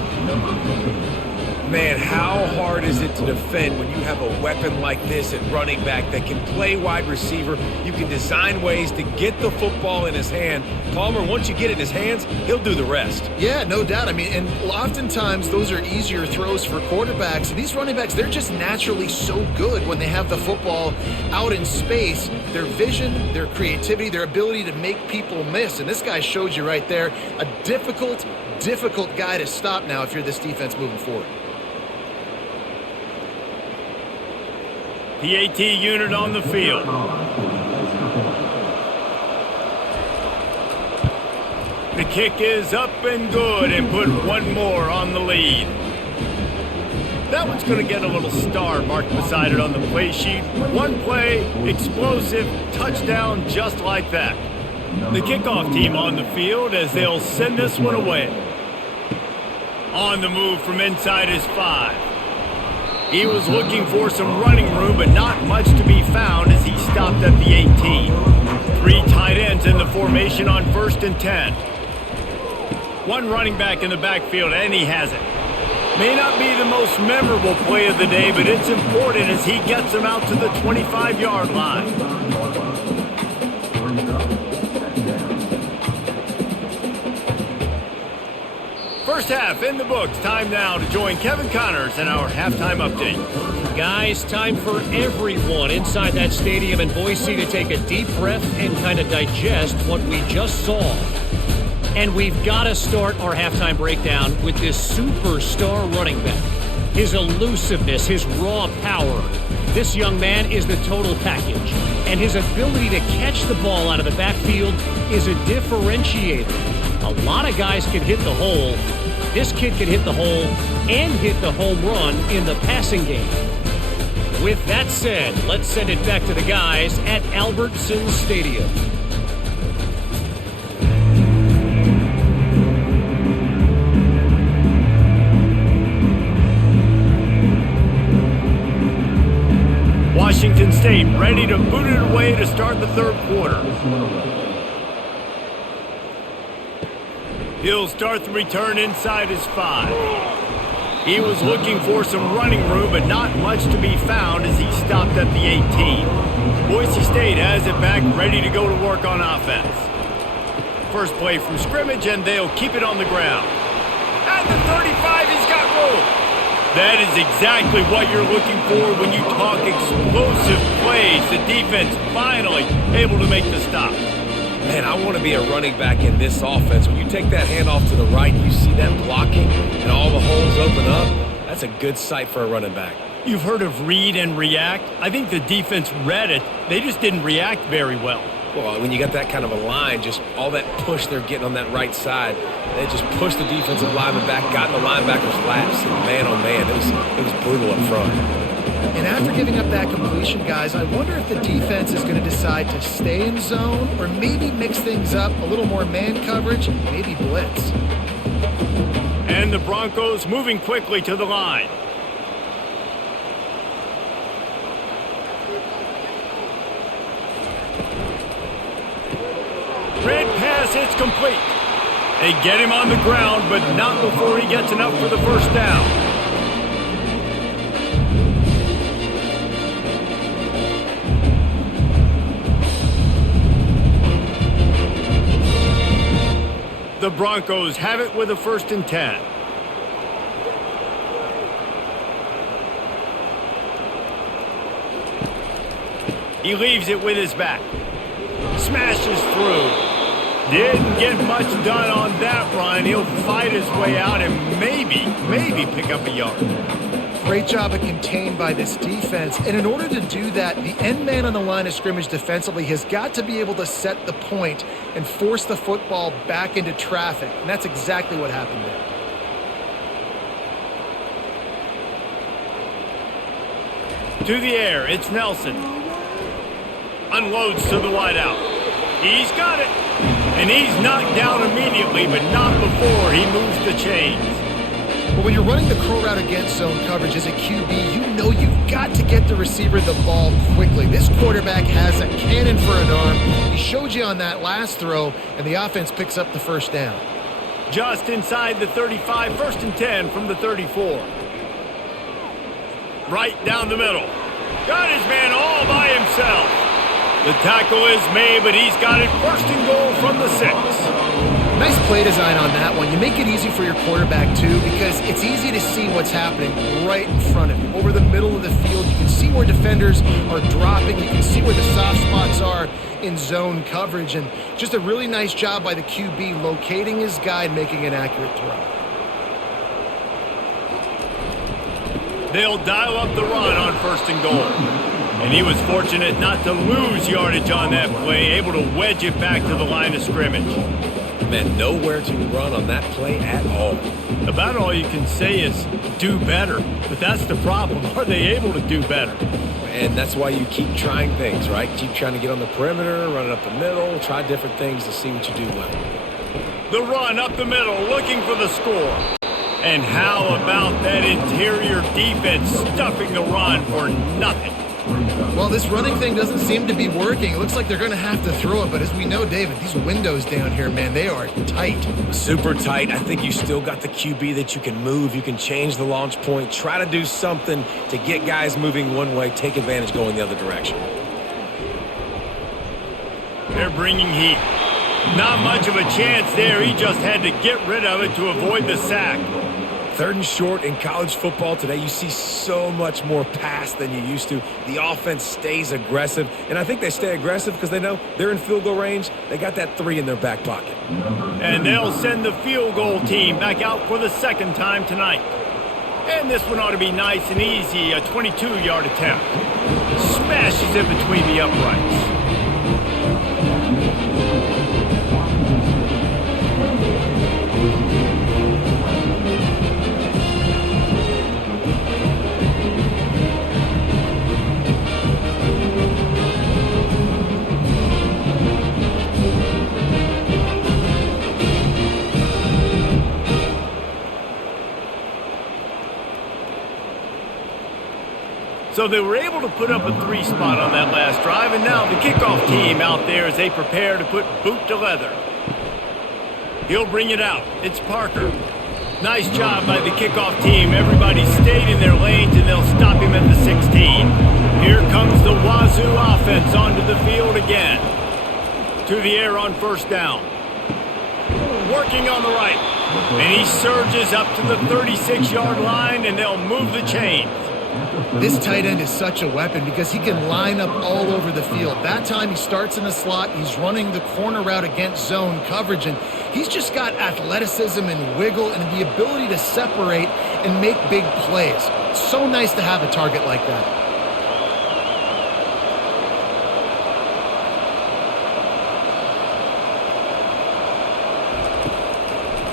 Man, how hard is it to defend when you have a weapon like this at running back that can play wide receiver? You can design ways to get the football in his hand. Palmer, once you get it in his hands, he'll do the rest. Yeah, no doubt. I mean, and oftentimes those are easier throws for quarterbacks. And these running backs, they're just naturally so good when they have the football out in space. Their vision, their creativity, their ability to make people miss. And this guy showed you right there, a difficult guy to stop now if you're this defense moving forward. PAT unit on the field. The kick is up and good and put one more on the lead. That one's going to get a little star marked beside it on the play sheet. One play, explosive, touchdown just like that. The kickoff team on the field as they'll send this one away. On the move from inside his 5. He was looking for some running room, but not much to be found as he stopped at the 18. 3 tight ends in the formation on 1st and 10. One running back in the backfield, and he has it. May not be the most memorable play of the day, but it's important as he gets him out to the 25-yard line. First half in the books. Time now to join Kevin Connors in our halftime update. Guys, time for everyone inside that stadium in Boise to take a deep breath and kind of digest what we just saw. And we've got to start our halftime breakdown with this superstar running back. His elusiveness, his raw power. This young man is the total package. And his ability to catch the ball out of the backfield is a differentiator. A lot of guys can hit the hole. This kid can hit the hole and hit the home run in the passing game. With that said, let's send it back to the guys at Albertson Stadium. Washington State ready to boot it away to start the third quarter. He'll start the return inside his 5. He was looking for some running room, but not much to be found as he stopped at the 18. Boise State has it back, ready to go to work on offense. First play from scrimmage, and they'll keep it on the ground. At the 35, he's got room. That is exactly what you're looking for when you talk explosive plays. The defense finally able to make the stop. Man, I want to be a running back in this offense. When you take that handoff to the right and you see that blocking and all the holes open up, that's a good sight for a running back. You've heard of read and react. I think the defense read it. They just didn't react very well. Well, when you got that kind of a line, just all that push they're getting on that right side, they just pushed the defensive lineman back, got in the linebacker's laps, and man, oh man, it was brutal up front. And after giving up that completion, guys, I wonder if the defense is going to decide to stay in zone or maybe mix things up, a little more man coverage, maybe blitz. And the Broncos moving quickly to the line. Red pass, it's complete. They get him on the ground, but not before he gets enough for the first down. The Broncos have it with a 1st and 10. He leaves it with his back. Smashes through. Didn't get much done on that run. He'll fight his way out and maybe pick up a yard. Great job of contained by this defense. And in order to do that, the end man on the line of scrimmage defensively has got to be able to set the point and force the football back into traffic. And that's exactly what happened there. To the air, it's Nelson. Unloads to the wideout. He's got it. And he's knocked down immediately, but not before he moves the chains. But when you're running the curl route against zone coverage as a QB, you know you've got to get the receiver the ball quickly. This quarterback has a cannon for an arm. He showed you on that last throw, and the offense picks up the first down. Just inside the 35, 1st and 10 from the 34. Right down the middle. Got his man all by himself. The tackle is made, but he's got it 1st and goal from the 6. Nice play design on that one. You make it easy for your quarterback, too, because it's easy to see what's happening right in front of you. Over the middle of the field, you can see where defenders are dropping. You can see where the soft spots are in zone coverage. And just a really nice job by the QB locating his guy and making an accurate throw. They'll dial up the run on 1st and goal. And he was fortunate not to lose yardage on that play, able to wedge it back to the line of scrimmage. Man, nowhere to run on that play at all. About all you can say is do better. But that's the problem. Are they able to do better? And that's why you keep trying things, right? Keep trying to get on the perimeter, run it up the middle, try different things to see what you do well. The run up the middle, looking for the score. And how about that interior defense stuffing the run for nothing? Well, this running thing doesn't seem to be working. It looks like they're going to have to throw it. But as we know, David, these windows down here, man, they are tight. Super tight. I think you still got the QB that you can move. You can change the launch point. Try to do something to get guys moving one way. Take advantage going the other direction. They're bringing heat. Not much of a chance there. He just had to get rid of it to avoid the sack. 3rd and short in college football today. You see so much more pass than you used to. The offense stays aggressive, and I think they stay aggressive because they know they're in field goal range. They got that 3 in their back pocket. And they'll send the field goal team back out for the 2nd time tonight. And this one ought to be nice and easy, a 22-yard attempt. Smashes it between the uprights. So they were able to put up a 3 spot on that last drive, and now the kickoff team out there as they prepare to put boot to leather. He'll bring it out. It's Parker. Nice job by the kickoff team. Everybody stayed in their lanes, and they'll stop him at the 16. Here comes the Wazoo offense onto the field again. To the air on 1st down. Working on the right. And he surges up to the 36-yard line, and they'll move the chains. This tight end is such a weapon because he can line up all over the field. That time he starts in the slot. He's running the corner route against zone coverage, and he's just got athleticism and wiggle and the ability to separate and make big plays. It's so nice to have a target like that.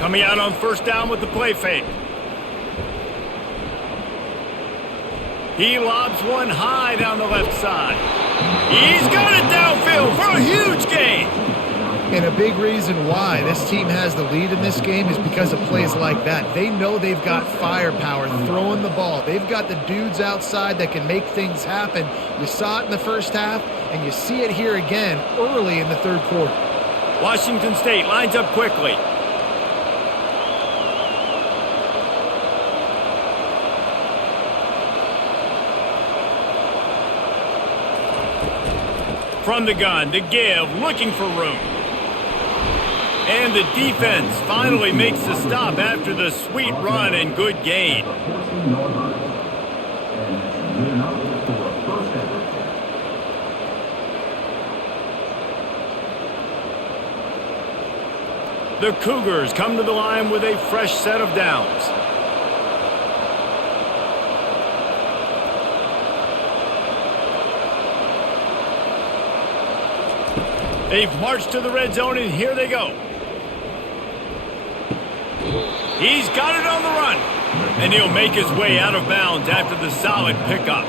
Coming out on 1st down with the play fake. He lobs one high down the left side. He's got it downfield for a huge gain. And a big reason why this team has the lead in this game is because of plays like that. They know they've got firepower throwing the ball. They've got the dudes outside that can make things happen. You saw it in the first half, and you see it here again early in the 3rd quarter. Washington State lines up quickly. From the gun, to give, looking for room. And the defense finally makes the stop after the sweet run and good gain. The Cougars come to the line with a fresh set of downs. They've marched to the red zone, and here they go. He's got it on the run, and he'll make his way out of bounds after the solid pickup.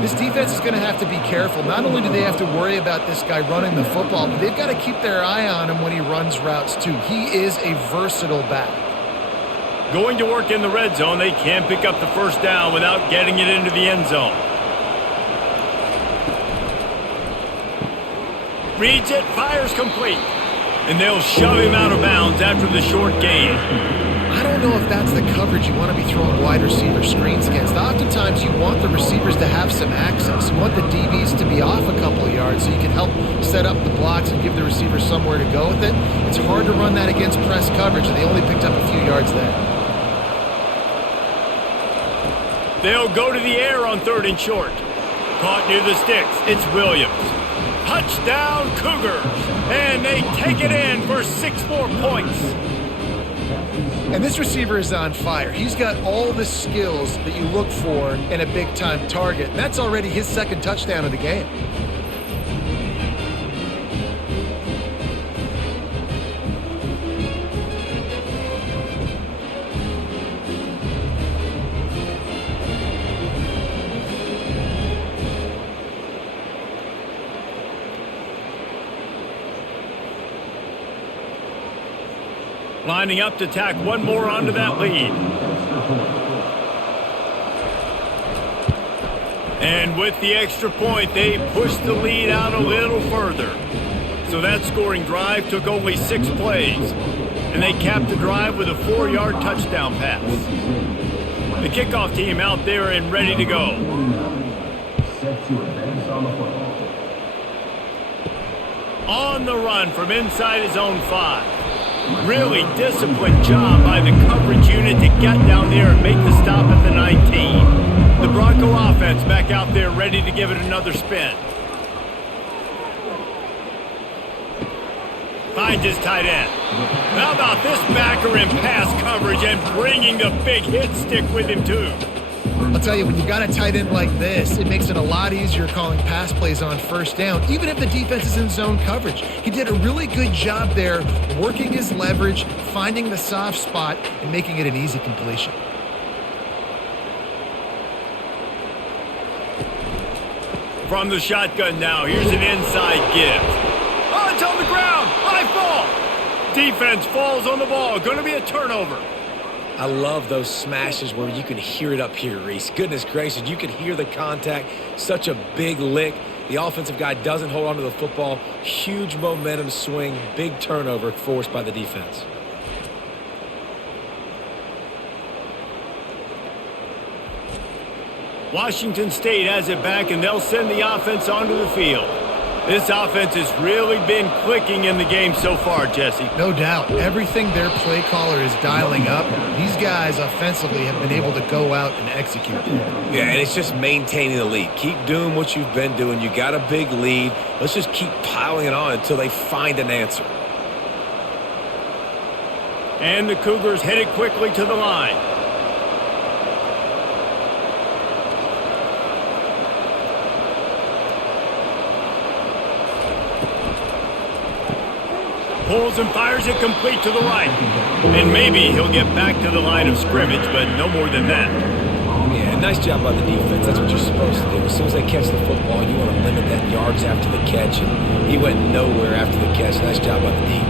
This defense is going to have to be careful. Not only do they have to worry about this guy running the football, but they've got to keep their eye on him when he runs routes too. He is a versatile back. Going to work in the red zone, they can't pick up the first down without getting it into the end zone. Reads it, fires complete. And they'll shove him out of bounds after the short gain. I don't know if that's the coverage you want to be throwing wide receiver screens against. Oftentimes you want the receivers to have some access. You want the DBs to be off a couple of yards so you can help set up the blocks and give the receiver somewhere to go with it. It's hard to run that against press coverage, and they only picked up a few yards there. They'll go to the air on 3rd and short. Caught near the sticks. It's Williams. Touchdown Cougars. And they take it in for 6 more points. And this receiver is on fire. He's got all the skills that you look for in a big-time target. And that's already his 2nd touchdown of the game. Lining up to tack one more onto that lead. And with the extra point, they pushed the lead out a little further. So that scoring drive took only 6 plays. And they capped the drive with a 4-yard touchdown pass. The kickoff team out there and ready to go. On the run from inside his own 5. Really disciplined job by the coverage unit to get down there and make the stop at the 19. The Bronco offense back out there ready to give it another spin. Finds his tight end. How about this backer in pass coverage and bringing the big hit stick with him too? I'll tell you, when you got a tight end like this, it makes it a lot easier calling pass plays on 1st down, even if the defense is in zone coverage. He did a really good job there, working his leverage, finding the soft spot, and making it an easy completion. From the shotgun now, here's an inside give. Oh, it's on the ground. High ball. Defense falls on the ball. Going to be a turnover. I love those smashes where you can hear it up here, Reese. Goodness gracious, you can hear the contact. Such a big lick. The offensive guy doesn't hold on to the football. Huge momentum swing. Big turnover forced by the defense. Washington State has it back, and they'll send the offense onto the field. This offense has really been clicking in the game so far, Jesse. No doubt. Everything their play caller is dialing up, these guys offensively have been able to go out and execute. Yeah, and it's just maintaining the lead. Keep doing what you've been doing. You got a big lead. Let's just keep piling it on until they find an answer. And the Cougars headed quickly to the line. Pulls and fires it complete to the right. And maybe he'll get back to the line of scrimmage, but no more than that. Yeah, nice job by the defense. That's what you're supposed to do. As soon as they catch the football, you want to limit that yards after the catch. And he went nowhere after the catch. Nice job by the D.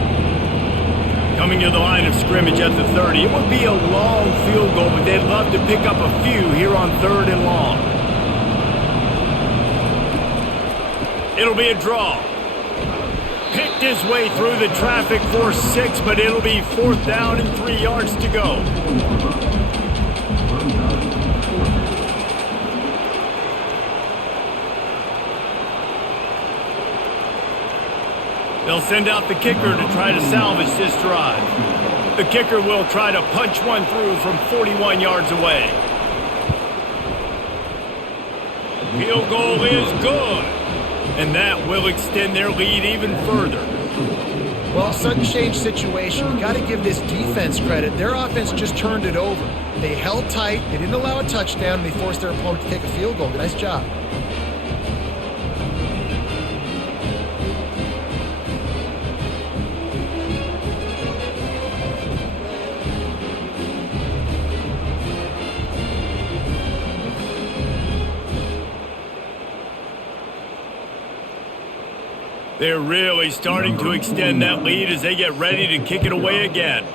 Coming to the line of scrimmage at the 30. It would be a long field goal, but they'd love to pick up a few here on 3rd and long. It'll be a draw. Picked his way through the traffic for 6, but it'll be 4th down and 3 yards to go. They'll send out the kicker to try to salvage this drive. The kicker will try to punch one through from 41 yards away. Field goal is good. And that will extend their lead even further. Well, sudden change situation. You got to give this defense credit. Their offense just turned it over. They held tight. They didn't allow a touchdown, and they forced their opponent to take a field goal. Nice job. They're really starting to extend that lead as they get ready to kick it away again.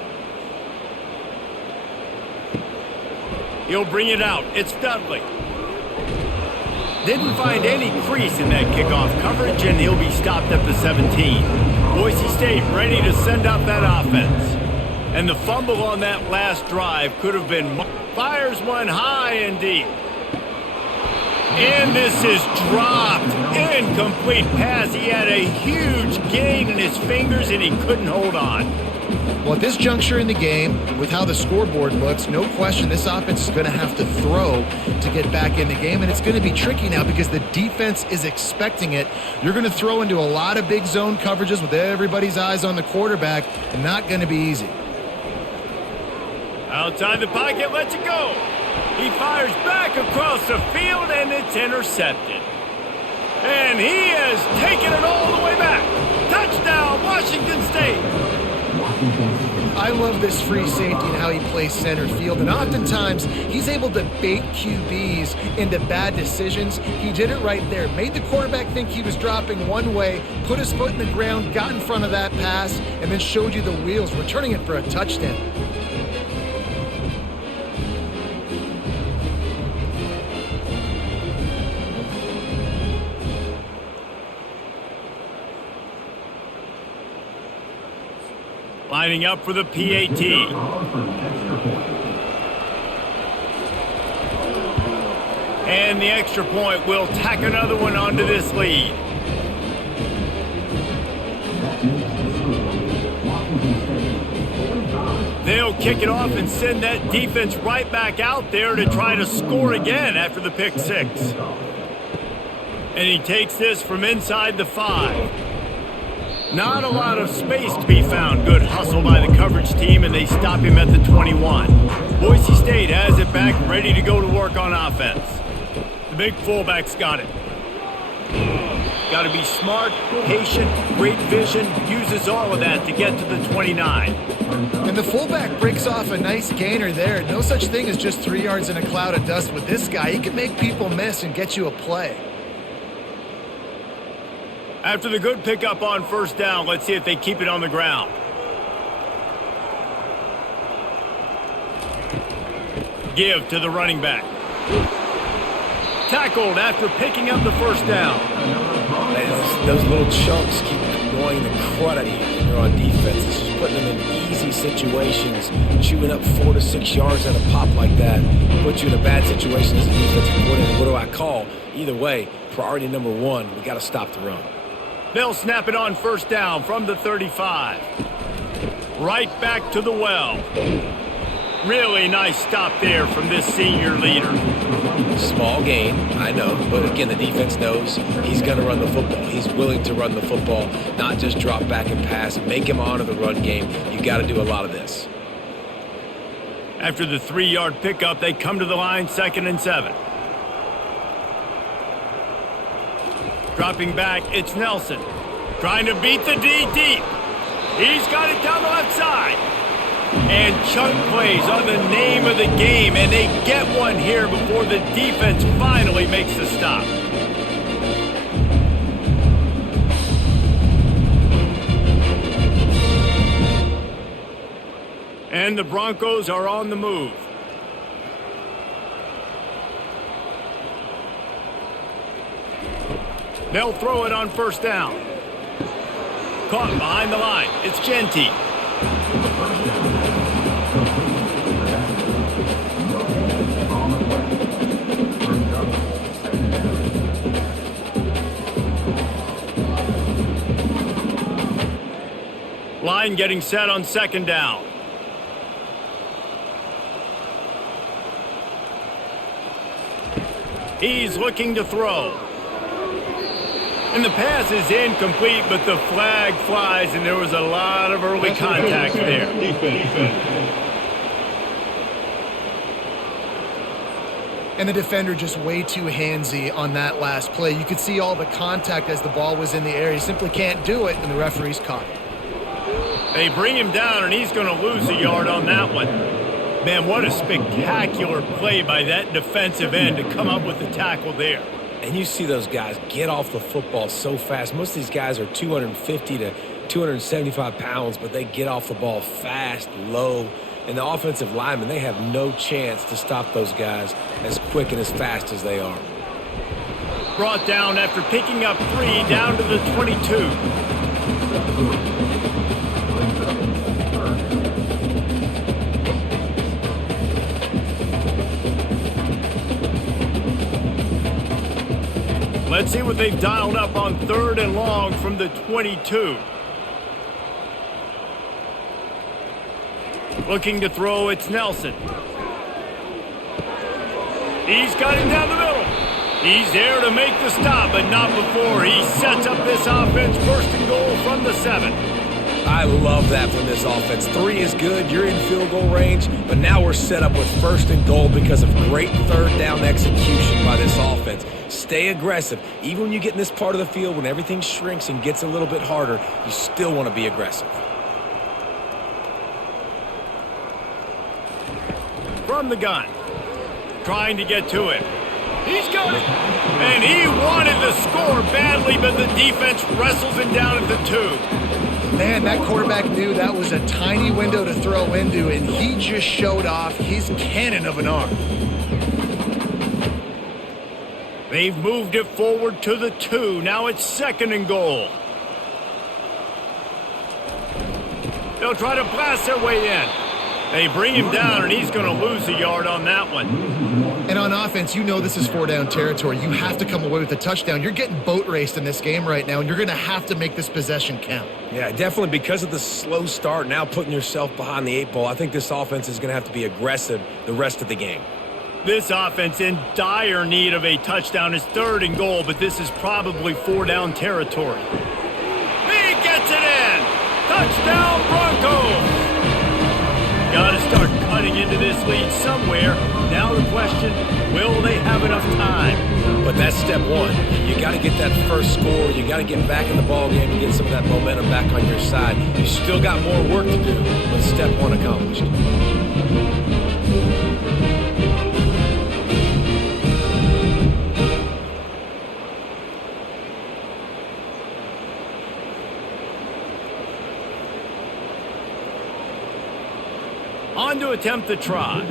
He'll bring it out. It's Dudley. Didn't find any crease in that kickoff coverage, and he'll be stopped at the 17. Boise State ready to send out that offense. And the fumble on that last drive could have been... Fires one high and deep. And this is dropped. Incomplete pass. He had a huge gain in his fingers, and he couldn't hold on. Well, at this juncture in the game, with how the scoreboard looks, no question this offense is going to have to throw to get back in the game, and it's going to be tricky now because the defense is expecting it. You're going to throw into a lot of big zone coverages with everybody's eyes on the quarterback, and not going to be easy. Outside the pocket, lets it go. He fires back across the field, and it's intercepted. And he has taken it all the way back. Touchdown, Washington State. I love this free safety and how he plays center field, and oftentimes he's able to bait QBs into bad decisions. He did it right there. Made the quarterback think he was dropping one way, put his foot in the ground, got in front of that pass, and then showed you the wheels, returning it for a touchdown. Lining up for the PAT. And the extra point will tack another one onto this lead. They'll kick it off and send that defense right back out there to try to score again after the pick six. And he takes this from inside the 5. Not a lot of space to be found. Good hustle by the coverage team, and they stop him at the 21. Boise State has it back, ready to go to work on offense. The big fullback's got it. Got to be smart, patient, great vision, uses all of that to get to the 29. And the fullback breaks off a nice gainer there. No such thing as just 3 yards in a cloud of dust with this guy. He can make people miss and get you a play. After the good pickup on first down, let's see if they keep it on the ground. Give to the running back. Tackled after picking up the first down. Those little chunks keep annoying the crud out of you when you're on defense. It's just putting them in easy situations, chewing up 4 to 6 yards at a pop like that. Put you in a bad situation as a defensive coordinator. What do I call? Either way, priority number one, we got to stop the run. They'll snap it on first down from the 35. Right back to the well. Really nice stop there from this senior leader. Small gain, I know, but again, the defense knows he's going to run the football. He's willing to run the football, not just drop back and pass, make him honor the run game. You got to do a lot of this. After the 3-yard pickup, they come to the line, 2nd and 7. Dropping back, it's Nelson. Trying to beat the D deep. He's got it down the left side. And chunk plays are the name of the game, and they get one here before the defense finally makes the stop. And the Broncos are on the move. They'll throw it on first down. Caught behind the line. It's Genty. line getting set on second down. He's looking to throw. And the pass is incomplete, but the flag flies, and there was a lot of early contact there. And the defender just way too handsy on that last play. You could see all the contact as the ball was in the air. He simply can't do it, and the referee's caught it. They bring him down, and he's going to lose a yard on that one. Man, what a spectacular play by that defensive end to come up with the tackle there. And you see those guys get off the football so fast. Most of these guys are 250 to 275 pounds, but they get off the ball fast, low. And the offensive linemen, they have no chance to stop those guys as quick and as fast as they are. Brought down after picking up 3 down to the 22. Let's see what they've dialed up on 3rd and long from the 22. Looking to throw, it's Nelson. He's got him down the middle. He's there to make the stop, but not before. He sets up this offense, 1st and goal from the 7. I love that from this offense. 3 is good. You're in field goal range, but now we're set up with 1st and goal because of great 3rd down execution by this offense. Stay aggressive. Even when you get in this part of the field, when everything shrinks and gets a little bit harder, you still want to be aggressive. From the gun. Trying to get to it. He's got it. And he wanted to score badly, but the defense wrestles him down at the 2. Man, that quarterback knew that was a tiny window to throw into, and he just showed off his cannon of an arm. They've moved it forward to the 2. Now it's 2nd and goal. They'll try to blast their way in. They bring him down, and he's going to lose a yard on that one. And on offense, you know this is 4-down territory. You have to come away with a touchdown. You're getting boat raced in this game right now, and you're going to have to make this possession count. Yeah, definitely because of the slow start, now putting yourself behind the 8 ball, I think this offense is going to have to be aggressive the rest of the game. This offense in dire need of a touchdown is 3rd and goal, but this is probably 4-down territory. He gets it in! Touchdown Broncos! Got to start cutting into this lead somewhere. Now the question, will they have enough time? But that's step 1. You got to get that first score. You got to get back in the ball game and get some of that momentum back on your side. You still got more work to do, but step 1 accomplished. On to attempt the try.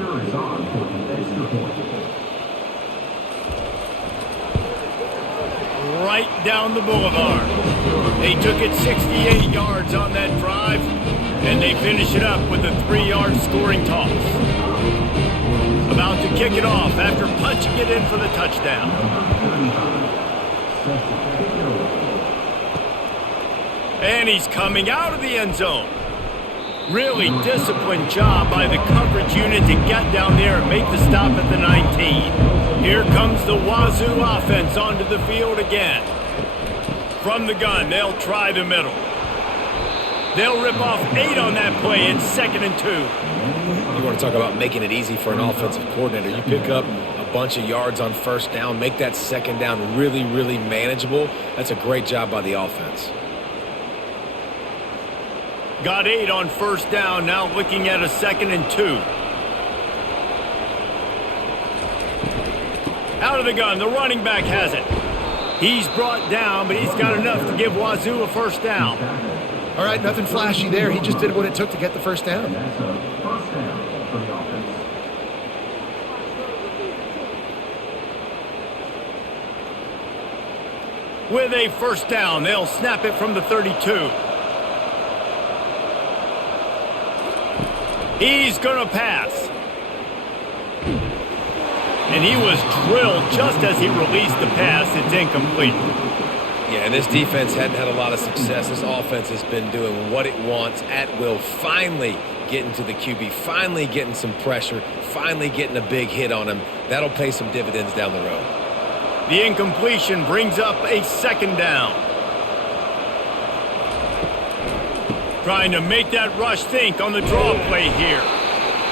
Right down the boulevard. They took it 68 yards on that drive, and they finish it up with a 3-yard scoring toss. About to kick it off after punching it in for the touchdown. And he's coming out of the end zone. Really disciplined job by the coverage unit to get down there and make the stop at the 19. Here comes the Wazoo offense onto the field again. From the gun, they'll try the middle. They'll rip off 8 on that play. It's 2nd and 2. You want to talk about making it easy for an offensive coordinator. You pick up a bunch of yards on 1st down, make that 2nd down really, really manageable. That's a great job by the offense. Got 8 on 1st down, now looking at a 2nd and 2. Out of the gun, the running back has it. He's brought down, but he's got enough to give Wazoo a 1st down. All right, nothing flashy there. He just did what it took to get the 1st down. With a 1st down, they'll snap it from the 32. He's going to pass. And he was drilled just as he released the pass. It's incomplete. Yeah, and this defense hadn't had a lot of success. This offense has been doing what it wants at will, finally getting to the QB, finally getting some pressure, finally getting a big hit on him. That'll pay some dividends down the road. The incompletion brings up a second down. Trying to make that rush think on the draw play here.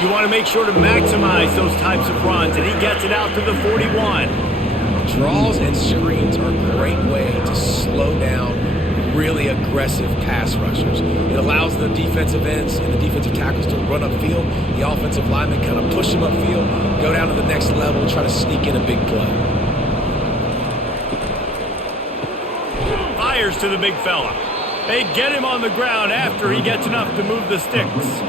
You want to make sure to maximize those types of runs, and he gets it out to the 41. Draws and screens are a great way to slow down really aggressive pass rushers. It allows the defensive ends and the defensive tackles to run upfield. The offensive linemen kind of push them upfield, go down to the next level, try to sneak in a big play. Fires to the big fella. They get him on the ground after he gets enough to move the sticks.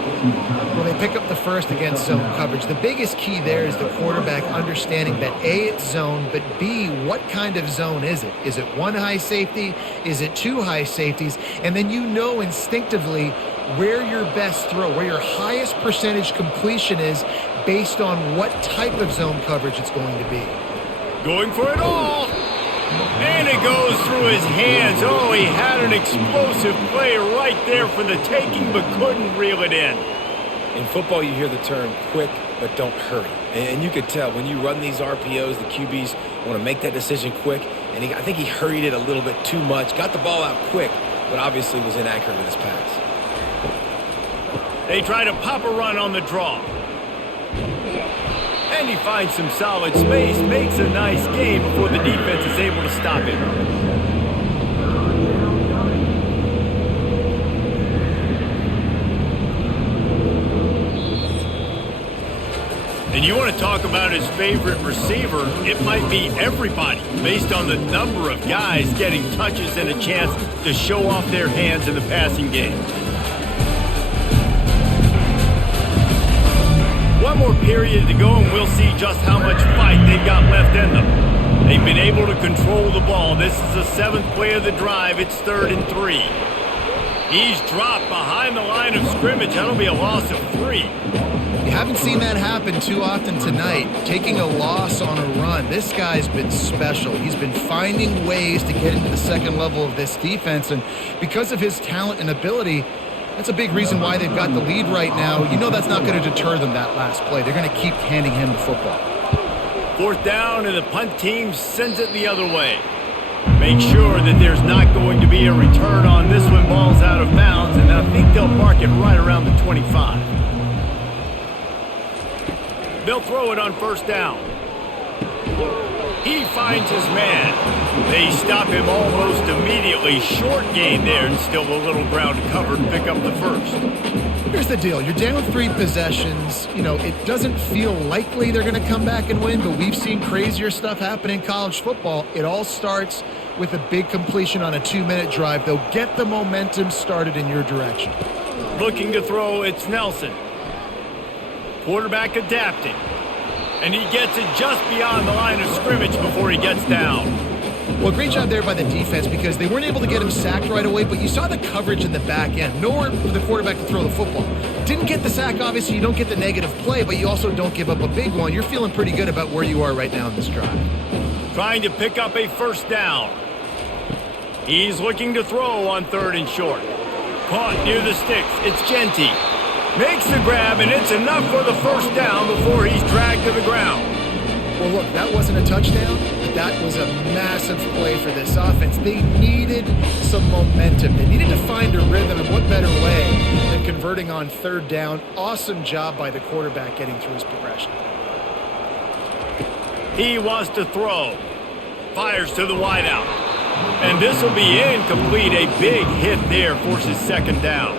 Well, they pick up the first against zone coverage. The biggest key there is the quarterback understanding that A, it's zone, but B, what kind of zone is it? Is it one high safety? Is it two high safeties? And then you know instinctively where your best throw, where your highest percentage completion is based on what type of zone coverage it's going to be. Going for it all. And it goes through his hands. Oh, he had an explosive play right there for the taking, but couldn't reel it in. In football, you hear the term quick, but don't hurry. And you could tell when you run these RPOs, the QBs want to make that decision quick. And I think he hurried it a little bit too much. Got the ball out quick, but obviously was inaccurate with his pass. They try to pop a run on the draw. And he finds some solid space, makes a nice game before the defense is able to stop him. And you want to talk about his favorite receiver, it might be everybody, based on the number of guys getting touches and a chance to show off their hands in the passing game. One more period to go, and we'll see just how much fight they've got left in them. They've been able to control the ball. This is the 7th play of the drive. It's 3rd and 3. He's dropped behind the line of scrimmage. That'll be a loss of 3. You haven't seen that happen too often tonight, taking a loss on a run. This guy's been special. He's been finding ways to get into the second level of this defense, and because of his talent and ability, that's a big reason why they've got the lead right now. You know that's not going to deter them, that last play. They're going to keep handing him the football. 4th down, and the punt team sends it the other way. Make sure that there's not going to be a return on this one. Ball's out of bounds, and I think they'll mark it right around the 25. They'll throw it on 1st down. He finds his man. They stop him almost immediately. Short gain there, and still a little ground covered. Pick up the first. Here's the deal. You're down 3 possessions. You know, it doesn't feel likely they're going to come back and win, but we've seen crazier stuff happen in college football. It all starts with a big completion on a 2-minute drive. They'll get the momentum started in your direction. Looking to throw, it's Nelson. Quarterback adapting. And he gets it just beyond the line of scrimmage before he gets down. Well, great job there by the defense because they weren't able to get him sacked right away, but you saw the coverage in the back end. Nowhere for the quarterback to throw the football. Didn't get the sack, obviously. You don't get the negative play, but you also don't give up a big one. You're feeling pretty good about where you are right now in this drive. Trying to pick up a 1st down. He's looking to throw on 3rd and short. Caught near the sticks. It's Genty. Makes the grab, and it's enough for the 1st down before he's dragged to the ground. Well, look, that wasn't a touchdown, but that was a massive play for this offense. They needed some momentum. They needed to find a rhythm, and what better way than converting on 3rd down. Awesome job by the quarterback getting through his progression. He wants to throw. Fires to the wideout. And this will be incomplete. A big hit there forces 2nd down.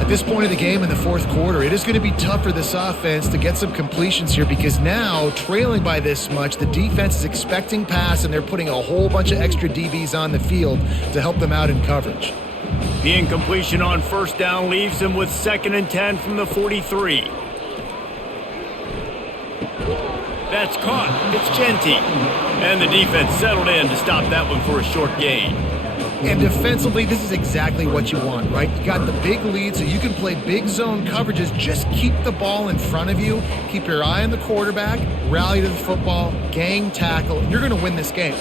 At this point of the game in the 4th quarter, it is going to be tough for this offense to get some completions here because now, trailing by this much, the defense is expecting pass, and they're putting a whole bunch of extra DBs on the field to help them out in coverage. The incompletion on 1st down leaves him with 2nd and 10 from the 43. That's caught. It's Genty. And the defense settled in to stop that one for a short gain. And defensively, this is exactly what you want, right? You got the big lead, so you can play big zone coverages. Just keep the ball in front of you. Keep your eye on the quarterback. Rally to the football. Gang tackle. And you're going to win this game.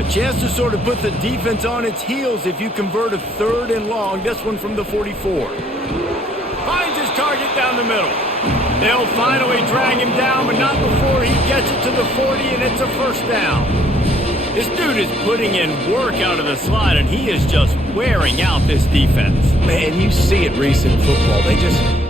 A chance to sort of put the defense on its heels if you convert a 3rd and long. This one from the 44. Finds his target down the middle. They'll finally drag him down, but not before he gets it to the 40, and it's a 1st down. This dude is putting in work out of the slot, and he is just wearing out this defense. Man, you see it, Reese, in football.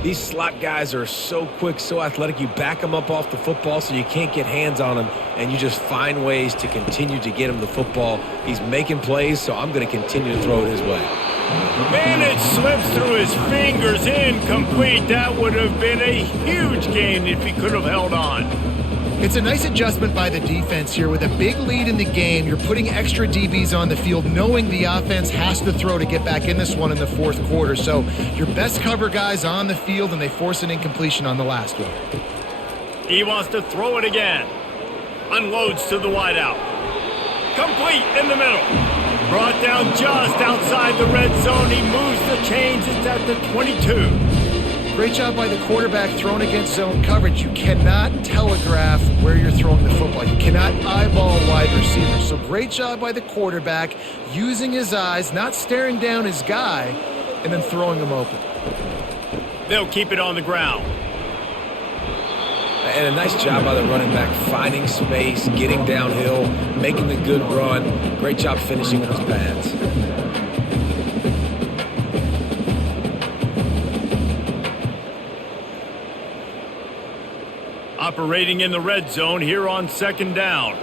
These slot guys are so quick, so athletic. You back them up off the football so you can't get hands on them, and you just find ways to continue to get him the football. He's making plays, so I'm going to continue to throw it his way. Man, it slips through his fingers, incomplete. That would have been a huge gain if he could have held on. It's a nice adjustment by the defense here. With a big lead in the game, you're putting extra DBs on the field, knowing the offense has to throw to get back in this one in the 4th quarter. So your best cover guys on the field, and they force an incompletion on the last one. He wants to throw it again. Unloads to the wideout. Complete in the middle. Brought down just outside the red zone. He moves the chains. It's at the 22. Great job by the quarterback throwing against zone coverage. You cannot telegraph where you're throwing the football. You cannot eyeball wide receivers. So great job by the quarterback using his eyes, not staring down his guy, and then throwing him open. They'll keep it on the ground. And a nice job by the running back, finding space, getting downhill, making the good run. Great job finishing with his pads. Operating in the red zone here on 2nd down.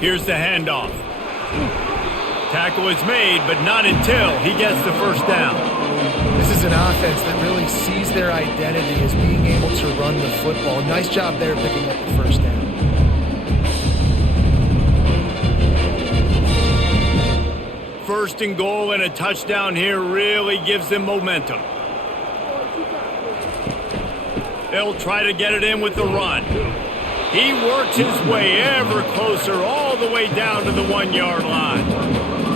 Here's the handoff. Tackle is made, but not until he gets the 1st down. This is an offense that really sees their identity as being able to run the football. Nice job there picking up the 1st down. 1st and goal and a touchdown here really gives them momentum. They'll try to get it in with the run. He works his way ever closer all the way down to the 1-yard line.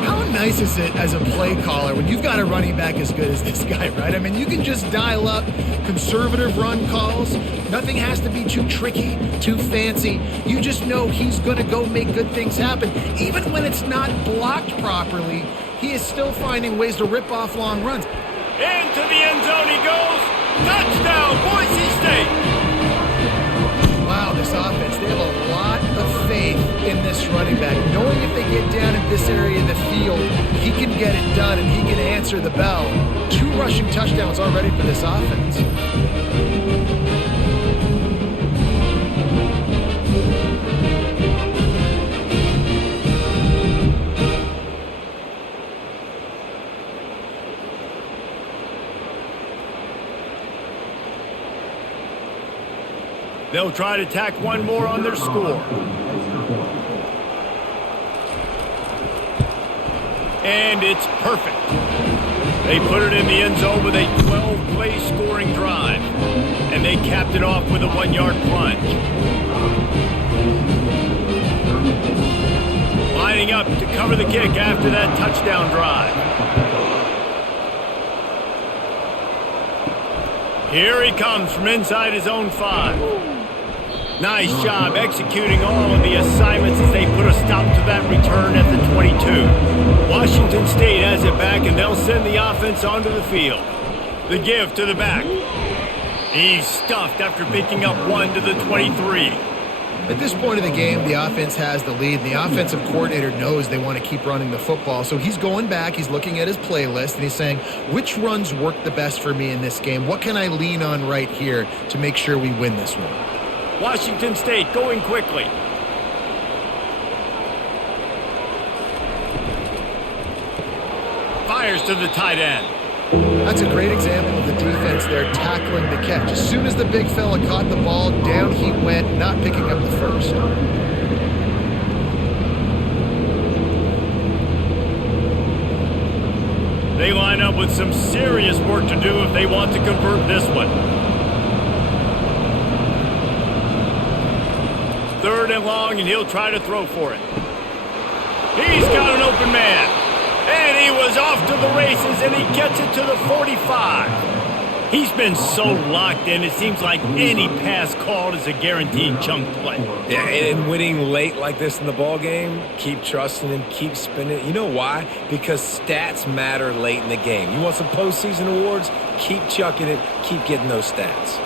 How nice is it as a play caller when you've got a running back as good as this guy, right? I mean, you can just dial up conservative run calls. Nothing has to be too tricky, too fancy. You just know he's going to go make good things happen. Even when it's not blocked properly, he is still finding ways to rip off long runs. Into the end zone he goes. Touchdown, Boise State. Wow, this offense, they have a lot of faith in this running back. Knowing if they get down in this area of the field, he can get it done and he can answer the bell. 2 rushing touchdowns already for this offense. They'll try to tack one more on their score. And it's perfect. They put it in the end zone with a 12-play scoring drive. And they capped it off with a 1-yard plunge. Lining up to cover the kick after that touchdown drive. Here he comes from inside his own 5. Nice job executing all of the assignments as they put a stop to that return at the 22. Washington State has it back, and they'll send the offense onto the field. The give to the back. He's stuffed after picking up 1 to the 23. At this point of the game, the offense has the lead, and the offensive coordinator knows they want to keep running the football. So he's going back, he's looking at his playlist, and he's saying, which runs work the best for me in this game? What can I lean on right here to make sure we win this one? Washington State going quickly. Fires to the tight end. That's a great example of the defense there tackling the catch. As soon as the big fella caught the ball, down he went, not picking up the first. They line up with some serious work to do if they want to convert this one. 3rd and long, and he'll try to throw for it. He's got an open man. And he was off to the races, and he gets it to the 45. He's been so locked in, it seems like any pass called is a guaranteed chunk play. Yeah, and winning late like this in the ball game, keep trusting him, keep spinning it. You know why? Because stats matter late in the game. You want some postseason awards? Keep chucking it, keep getting those stats.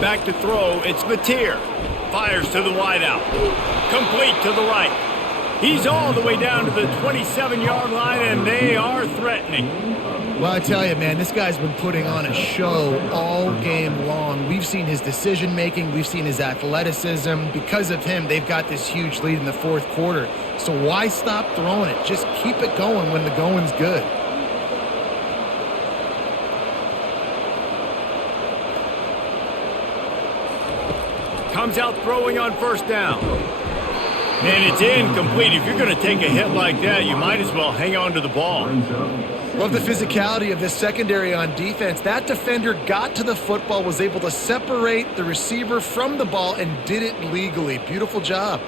Back to throw, it's Mateer. Fires to the wideout. Complete to the right. He's all the way down to the 27-yard line, and they are threatening. Well, I tell you, man, this guy's been putting on a show all game long. We've seen his decision-making. We've seen his athleticism. Because of him, they've got this huge lead in the fourth quarter. So why stop throwing it? Just keep it going when the going's good. Comes out throwing on first down. And it's incomplete. If you're going to take a hit like that, you might as well hang on to the ball. Love the physicality of this secondary on defense. That defender got to the football, was able to separate the receiver from the ball, and did it legally. Beautiful job.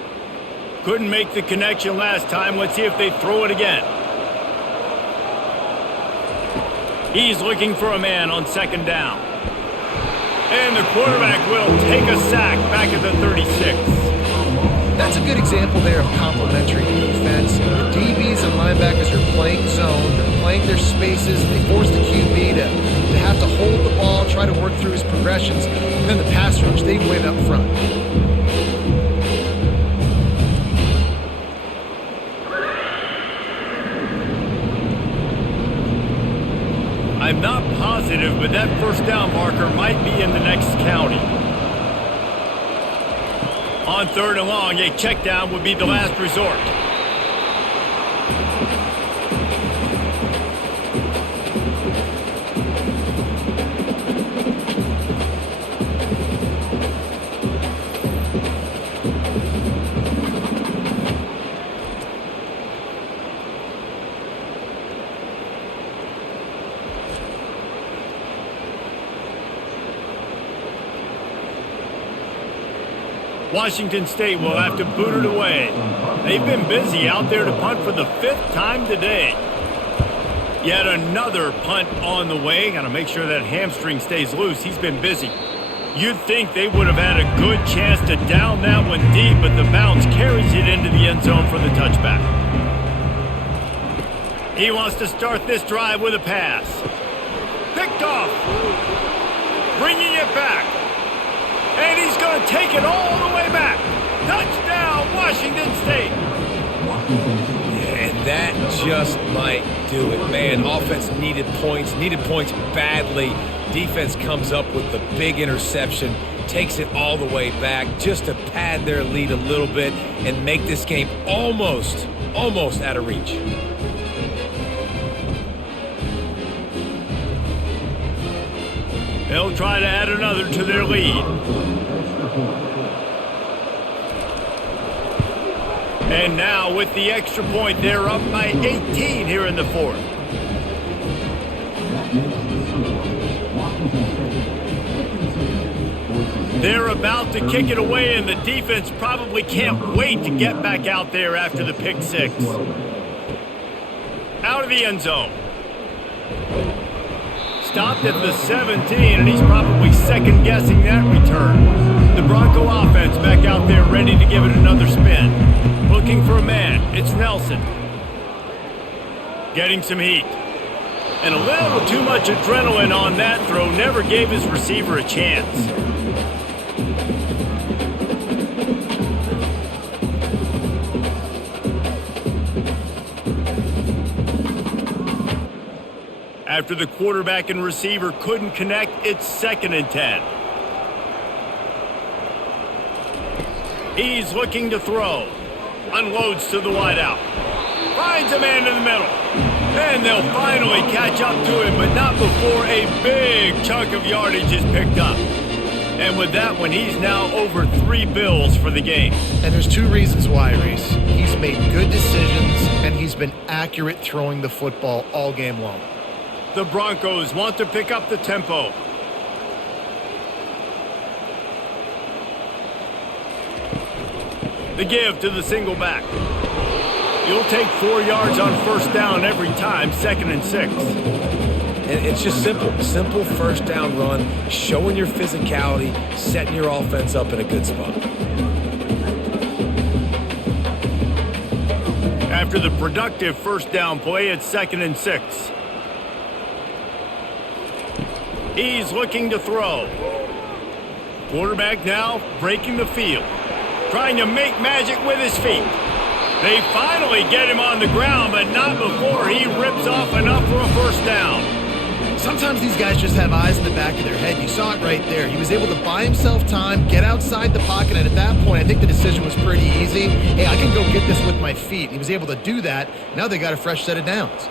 Couldn't make the connection last time. Let's see if they throw it again. He's looking for a man on second down. And the quarterback will take a sack back at the 36. That's a good example there of complementary defense. The DBs and linebackers are playing zone. They're playing their spaces. They force the QB to have to hold the ball, try to work through his progressions. And then the pass rush, they win up front. I'm not positive, but that first down marker might be in the next county. On third and long, a check down would be the last resort. Washington State will have to boot it away. They've been busy out there to punt for the 5th time today. Yet another punt on the way. Got to make sure that hamstring stays loose. He's been busy. You'd think they would have had a good chance to down that one deep, but the bounce carries it into the end zone for the touchback. He wants to start this drive with a pass. Picked off. Bringing it back. And he's going to take it all the way back. Touchdown, Washington State. And that just might do it, man. Offense needed points badly. Defense comes up with the big interception, takes it all the way back just to pad their lead a little bit and make this game almost out of reach. They'll try to add another to their lead. And now with the extra point, they're up by 18 here in the fourth. They're about to kick it away, and the defense probably can't wait to get back out there after the pick six. Out of the end zone. Stopped at the 17, and he's probably second-guessing that return. The Bronco offense back out there ready to give it another spin. Looking for a man. It's Nelson. Getting some heat. And a little too much adrenaline on that throw. Never gave his receiver a chance. After the quarterback and receiver couldn't connect, it's 2nd and 10. He's looking to throw. Unloads to the wideout. Finds a man in the middle. And they'll finally catch up to him, but not before a big chunk of yardage is picked up. And with that one, he's now over 3 bills for the game. And there's 2 reasons why, Reese. He's made good decisions, and he's been accurate throwing the football all game long. The Broncos want to pick up the tempo. The give to the single back. You'll take 4 yards on first down every time, 2nd and 6. And it's just simple. Simple first down run, showing your physicality, setting your offense up in a good spot. After the productive first down play, it's 2nd and 6. He's looking to throw. Quarterback now breaking the field, trying to make magic with his feet. They finally get him on the ground, but not before he rips off enough for a first down. Sometimes these guys just have eyes in the back of their head. You saw it right there. He was able to buy himself time, get outside the pocket, and at that point, I think the decision was pretty easy. Hey, I can go get this with my feet. He was able to do that. Now they got a fresh set of downs.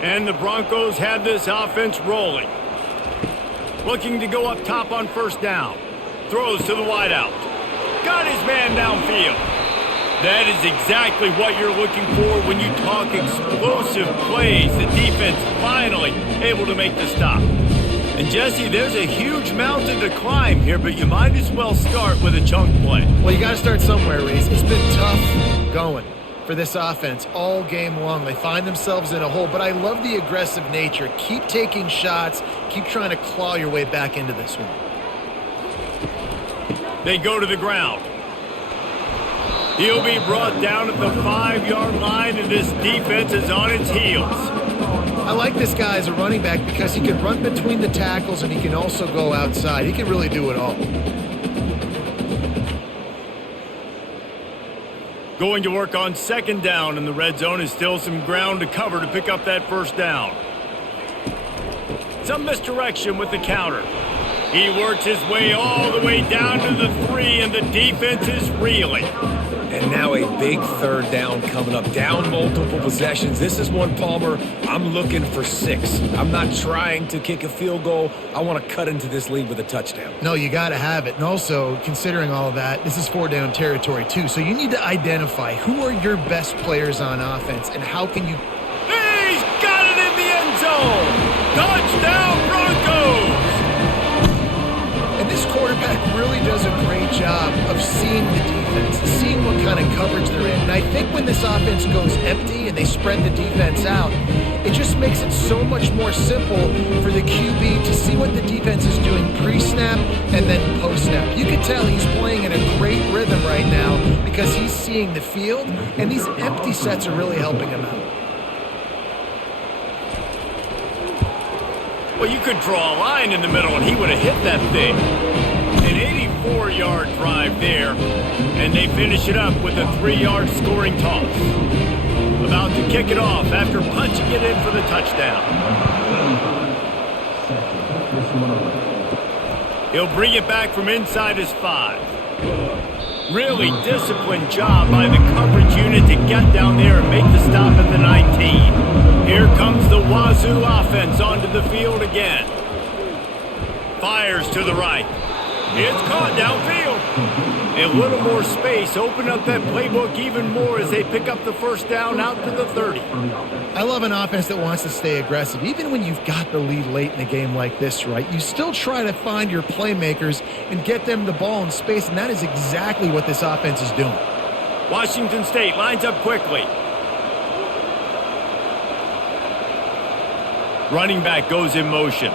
And the Broncos have this offense rolling. Looking to go up top on first down. Throws to the wideout. Got his man downfield. That is exactly what you're looking for when you talk explosive plays. The defense finally able to make the stop. And Jesse, there's a huge mountain to climb here, but you might as well start with a chunk play. Well, you got to start somewhere, Reese. It's been tough going for this offense all game long. They find themselves in a hole, but I love the aggressive nature. Keep taking shots. Keep trying to claw your way back into this one. They go to the ground. He'll be brought down at the 5-yard line, and this defense is on its heels. I like this guy as a running back because he can run between the tackles and he can also go outside. He can really do it all. Going to work on 2nd down, and the red zone is still some ground to cover to pick up that first down. Some misdirection with the counter. He works his way all the way down to the 3, and the defense is reeling. And now a big 3rd down coming up. Down multiple possessions. This is one, Palmer, I'm looking for 6. I'm not trying to kick a field goal. I want to cut into this lead with a touchdown. No, you got to have it. And also, considering all of that, this is 4-down territory too. So you need to identify who are your best players on offense and how can you... He's got it in the end zone! Touchdown, Broncos! And this quarterback really does a great job of seeing the defense, seeing what kind of coverage they're in. And I think when this offense goes empty and they spread the defense out, it just makes it so much more simple for the QB to see what the defense is doing pre-snap and then post-snap. You can tell he's playing in a great rhythm right now because he's seeing the field, and these empty sets are really helping him out. Well, you could draw a line in the middle, and he would have hit that thing. An 84-yard drive there, and they finish it up with a 3-yard scoring toss. About to kick it off after punching it in for the touchdown. He'll bring it back from inside his 5. Really disciplined job by the coverage unit to get down there and make the stop at the 19. Here comes the Wazoo offense onto the field again. Fires to the right. It's caught downfield. A little more space. Open up that playbook even more as they pick up the first down out to the 30. I love an offense that wants to stay aggressive. Even when you've got the lead late in a game like this, right, you still try to find your playmakers and get them the ball in space, and that is exactly what this offense is doing. Washington State lines up quickly. Running back goes in motion.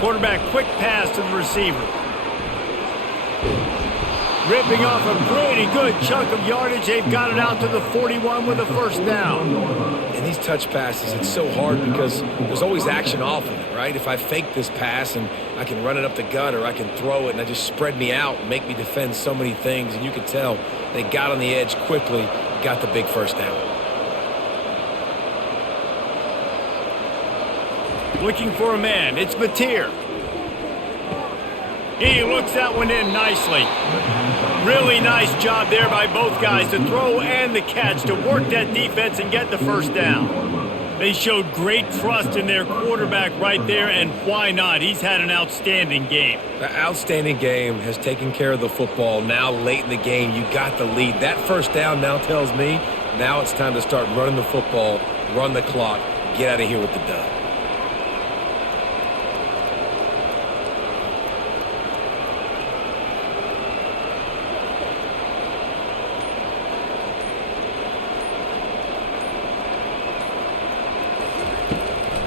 Quarterback quick pass to the receiver. Ripping off a pretty good chunk of yardage. They've got it out to the 41 with a first down. And these touch passes, it's so hard because there's always action off of it, right? If I fake this pass and I can run it up the gut or I can throw it and I just spread me out and make me defend so many things. And you can tell they got on the edge quickly, got the big first down. Looking for a man. It's Batir. He looks that one in nicely. Really nice job there by both guys to throw and the catch to work that defense and get the first down. They showed great trust in their quarterback right there, and why not? He's had an outstanding game. The outstanding game has taken care of the football. Now late in the game, you got the lead. That first down now tells me now it's time to start running the football, run the clock, get out of here with the dub.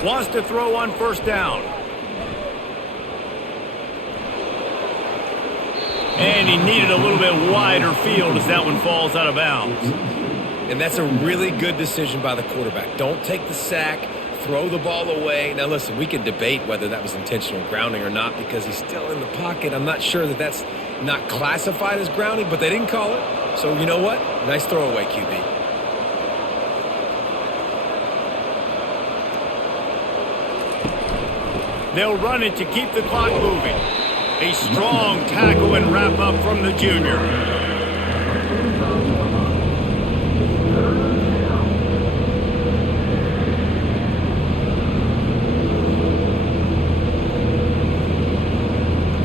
Wants to throw on first down. And he needed a little bit wider field as that one falls out of bounds. And that's a really good decision by the quarterback. Don't take the sack, throw the ball away. Now, listen, we can debate whether that was intentional grounding or not because he's still in the pocket. I'm not sure that that's not classified as grounding, but they didn't call it. So, you know what? Nice throwaway, QB. They'll run it to keep the clock moving. A strong tackle and wrap up from the junior.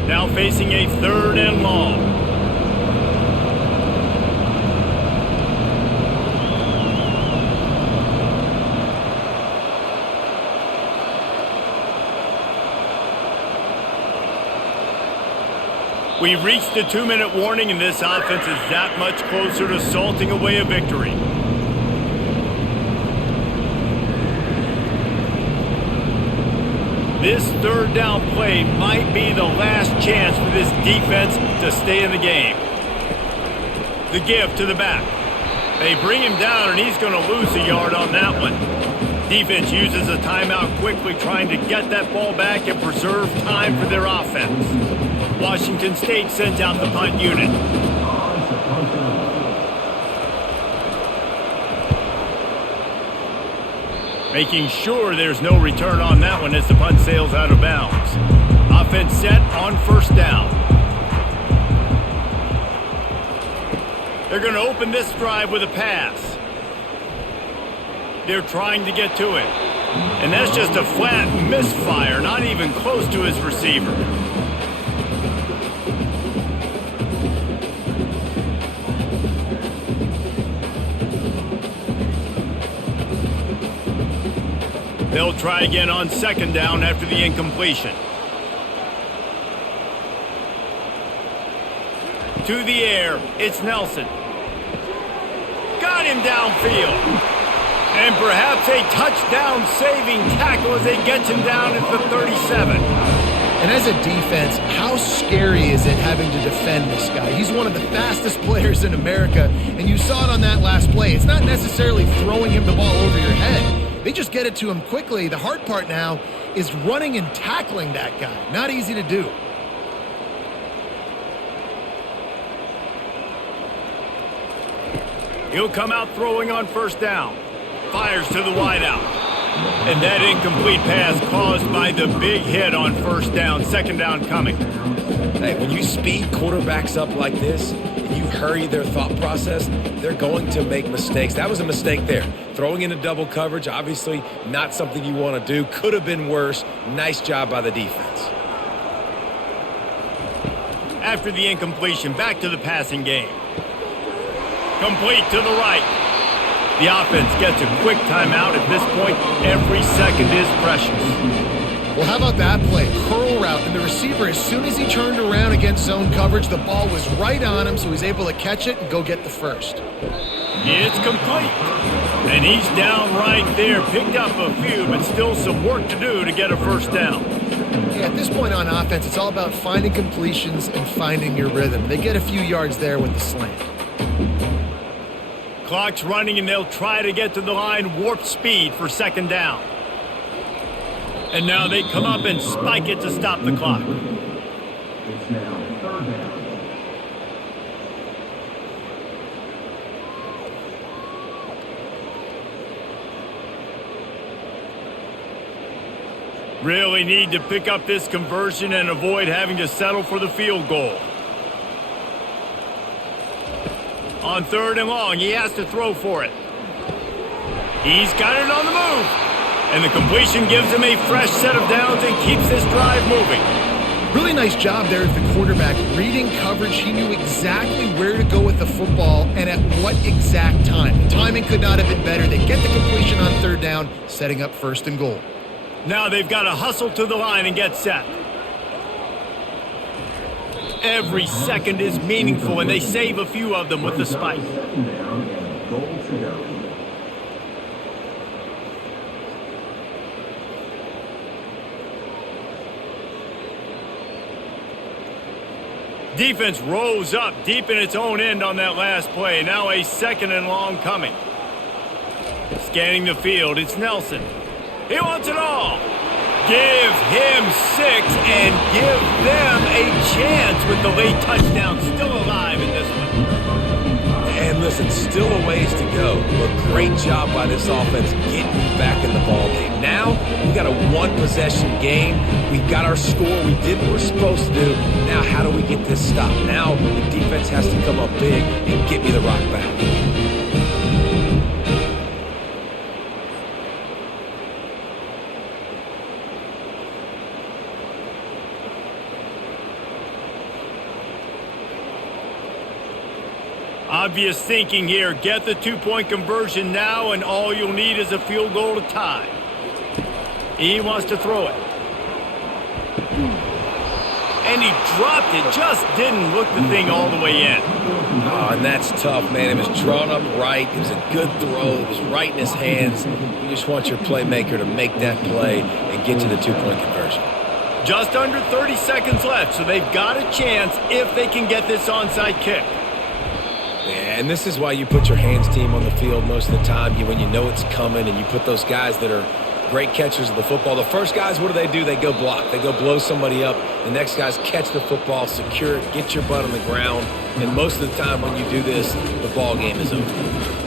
Now facing a 3rd and long. We've reached the 2-minute warning, and this offense is that much closer to salting away a victory. This 3rd down play might be the last chance for this defense to stay in the game. The give to the back. They bring him down, and he's going to lose a yard on that one. Defense uses a timeout quickly, trying to get that ball back and preserve time for their offense. Washington State sends out the punt unit. Making sure there's no return on that one as the punt sails out of bounds. Offense set on first down. They're going to open this drive with a pass. They're trying to get to it. And that's just a flat misfire, not even close to his receiver. They'll try again on 2nd down after the incompletion. To the air, it's Nelson. Got him downfield. And perhaps a touchdown-saving tackle as they get him down at the 37. And as a defense, how scary is it having to defend this guy? He's one of the fastest players in America, and you saw it on that last play. It's not necessarily throwing him the ball over your head. They just get it to him quickly. The hard part now is running and tackling that guy. Not easy to do. He'll come out throwing on first down. Fires to the wideout. And that incomplete pass caused by the big hit on first down. 2nd down coming. Hey, when you speed quarterbacks up like this, and you hurry their thought process, they're going to make mistakes. That was a mistake there. Throwing into double coverage, obviously not something you want to do. Could have been worse. Nice job by the defense. After the incompletion, back to the passing game. Complete to the right. The offense gets a quick timeout. At this point, every second is precious. Well, how about that play? Curl route, and the receiver, as soon as he turned around against zone coverage, the ball was right on him, so he's able to catch it and go get the first. It's complete. And he's down right there. Picked up a few, but still some work to do to get a first down. Yeah, at this point on offense, it's all about finding completions and finding your rhythm. They get a few yards there with the slant. Clock's running, and they'll try to get to the line. Warp speed for 2nd down. And now they come up and spike it to stop the clock. It's now 3rd down. Really need to pick up this conversion and avoid having to settle for the field goal. On 3rd and long, he has to throw for it. He's got it on the move. And the completion gives him a fresh set of downs and keeps this drive moving. Really nice job there as the quarterback. Reading coverage, he knew exactly where to go with the football and at what exact time. The timing could not have been better. They get the completion on 3rd down, setting up 1st and goal. Now they've got to hustle to the line and get set. Every second is meaningful, and they save a few of them with the spike. defense rose up deep in its own end on that last play. Now a 2nd and long coming. Scanning the field, it's Nelson. He wants it all. Give him 6 and give them a chance with the late touchdown still alive in this one. And listen, still a ways to go, but great job by this offense getting back in the ball game. Now, we got a 1-possession game. We got our score. We did what we're supposed to do. Now, how do we get this stopped? Now, the defense has to come up big and get me the rock back. Obvious thinking here. Get the 2-point conversion now, and all you'll need is a field goal to tie. He wants to throw it. And he dropped it. Just didn't look the thing all the way in. Oh, and that's tough, man. It was drawn up right. It was a good throw. It was right in his hands. You just want your playmaker to make that play and get to the 2-point conversion. Just under 30 seconds left, so they've got a chance if they can get this onside kick. Yeah, and this is why you put your hands team on the field most of the time when you know it's coming, and you put those guys that are great catchers of the football. The first guys, what do? They go block. They go blow somebody up. The next guys catch the football, secure it, get your butt on the ground. And most of the time when you do this, the ball game is over.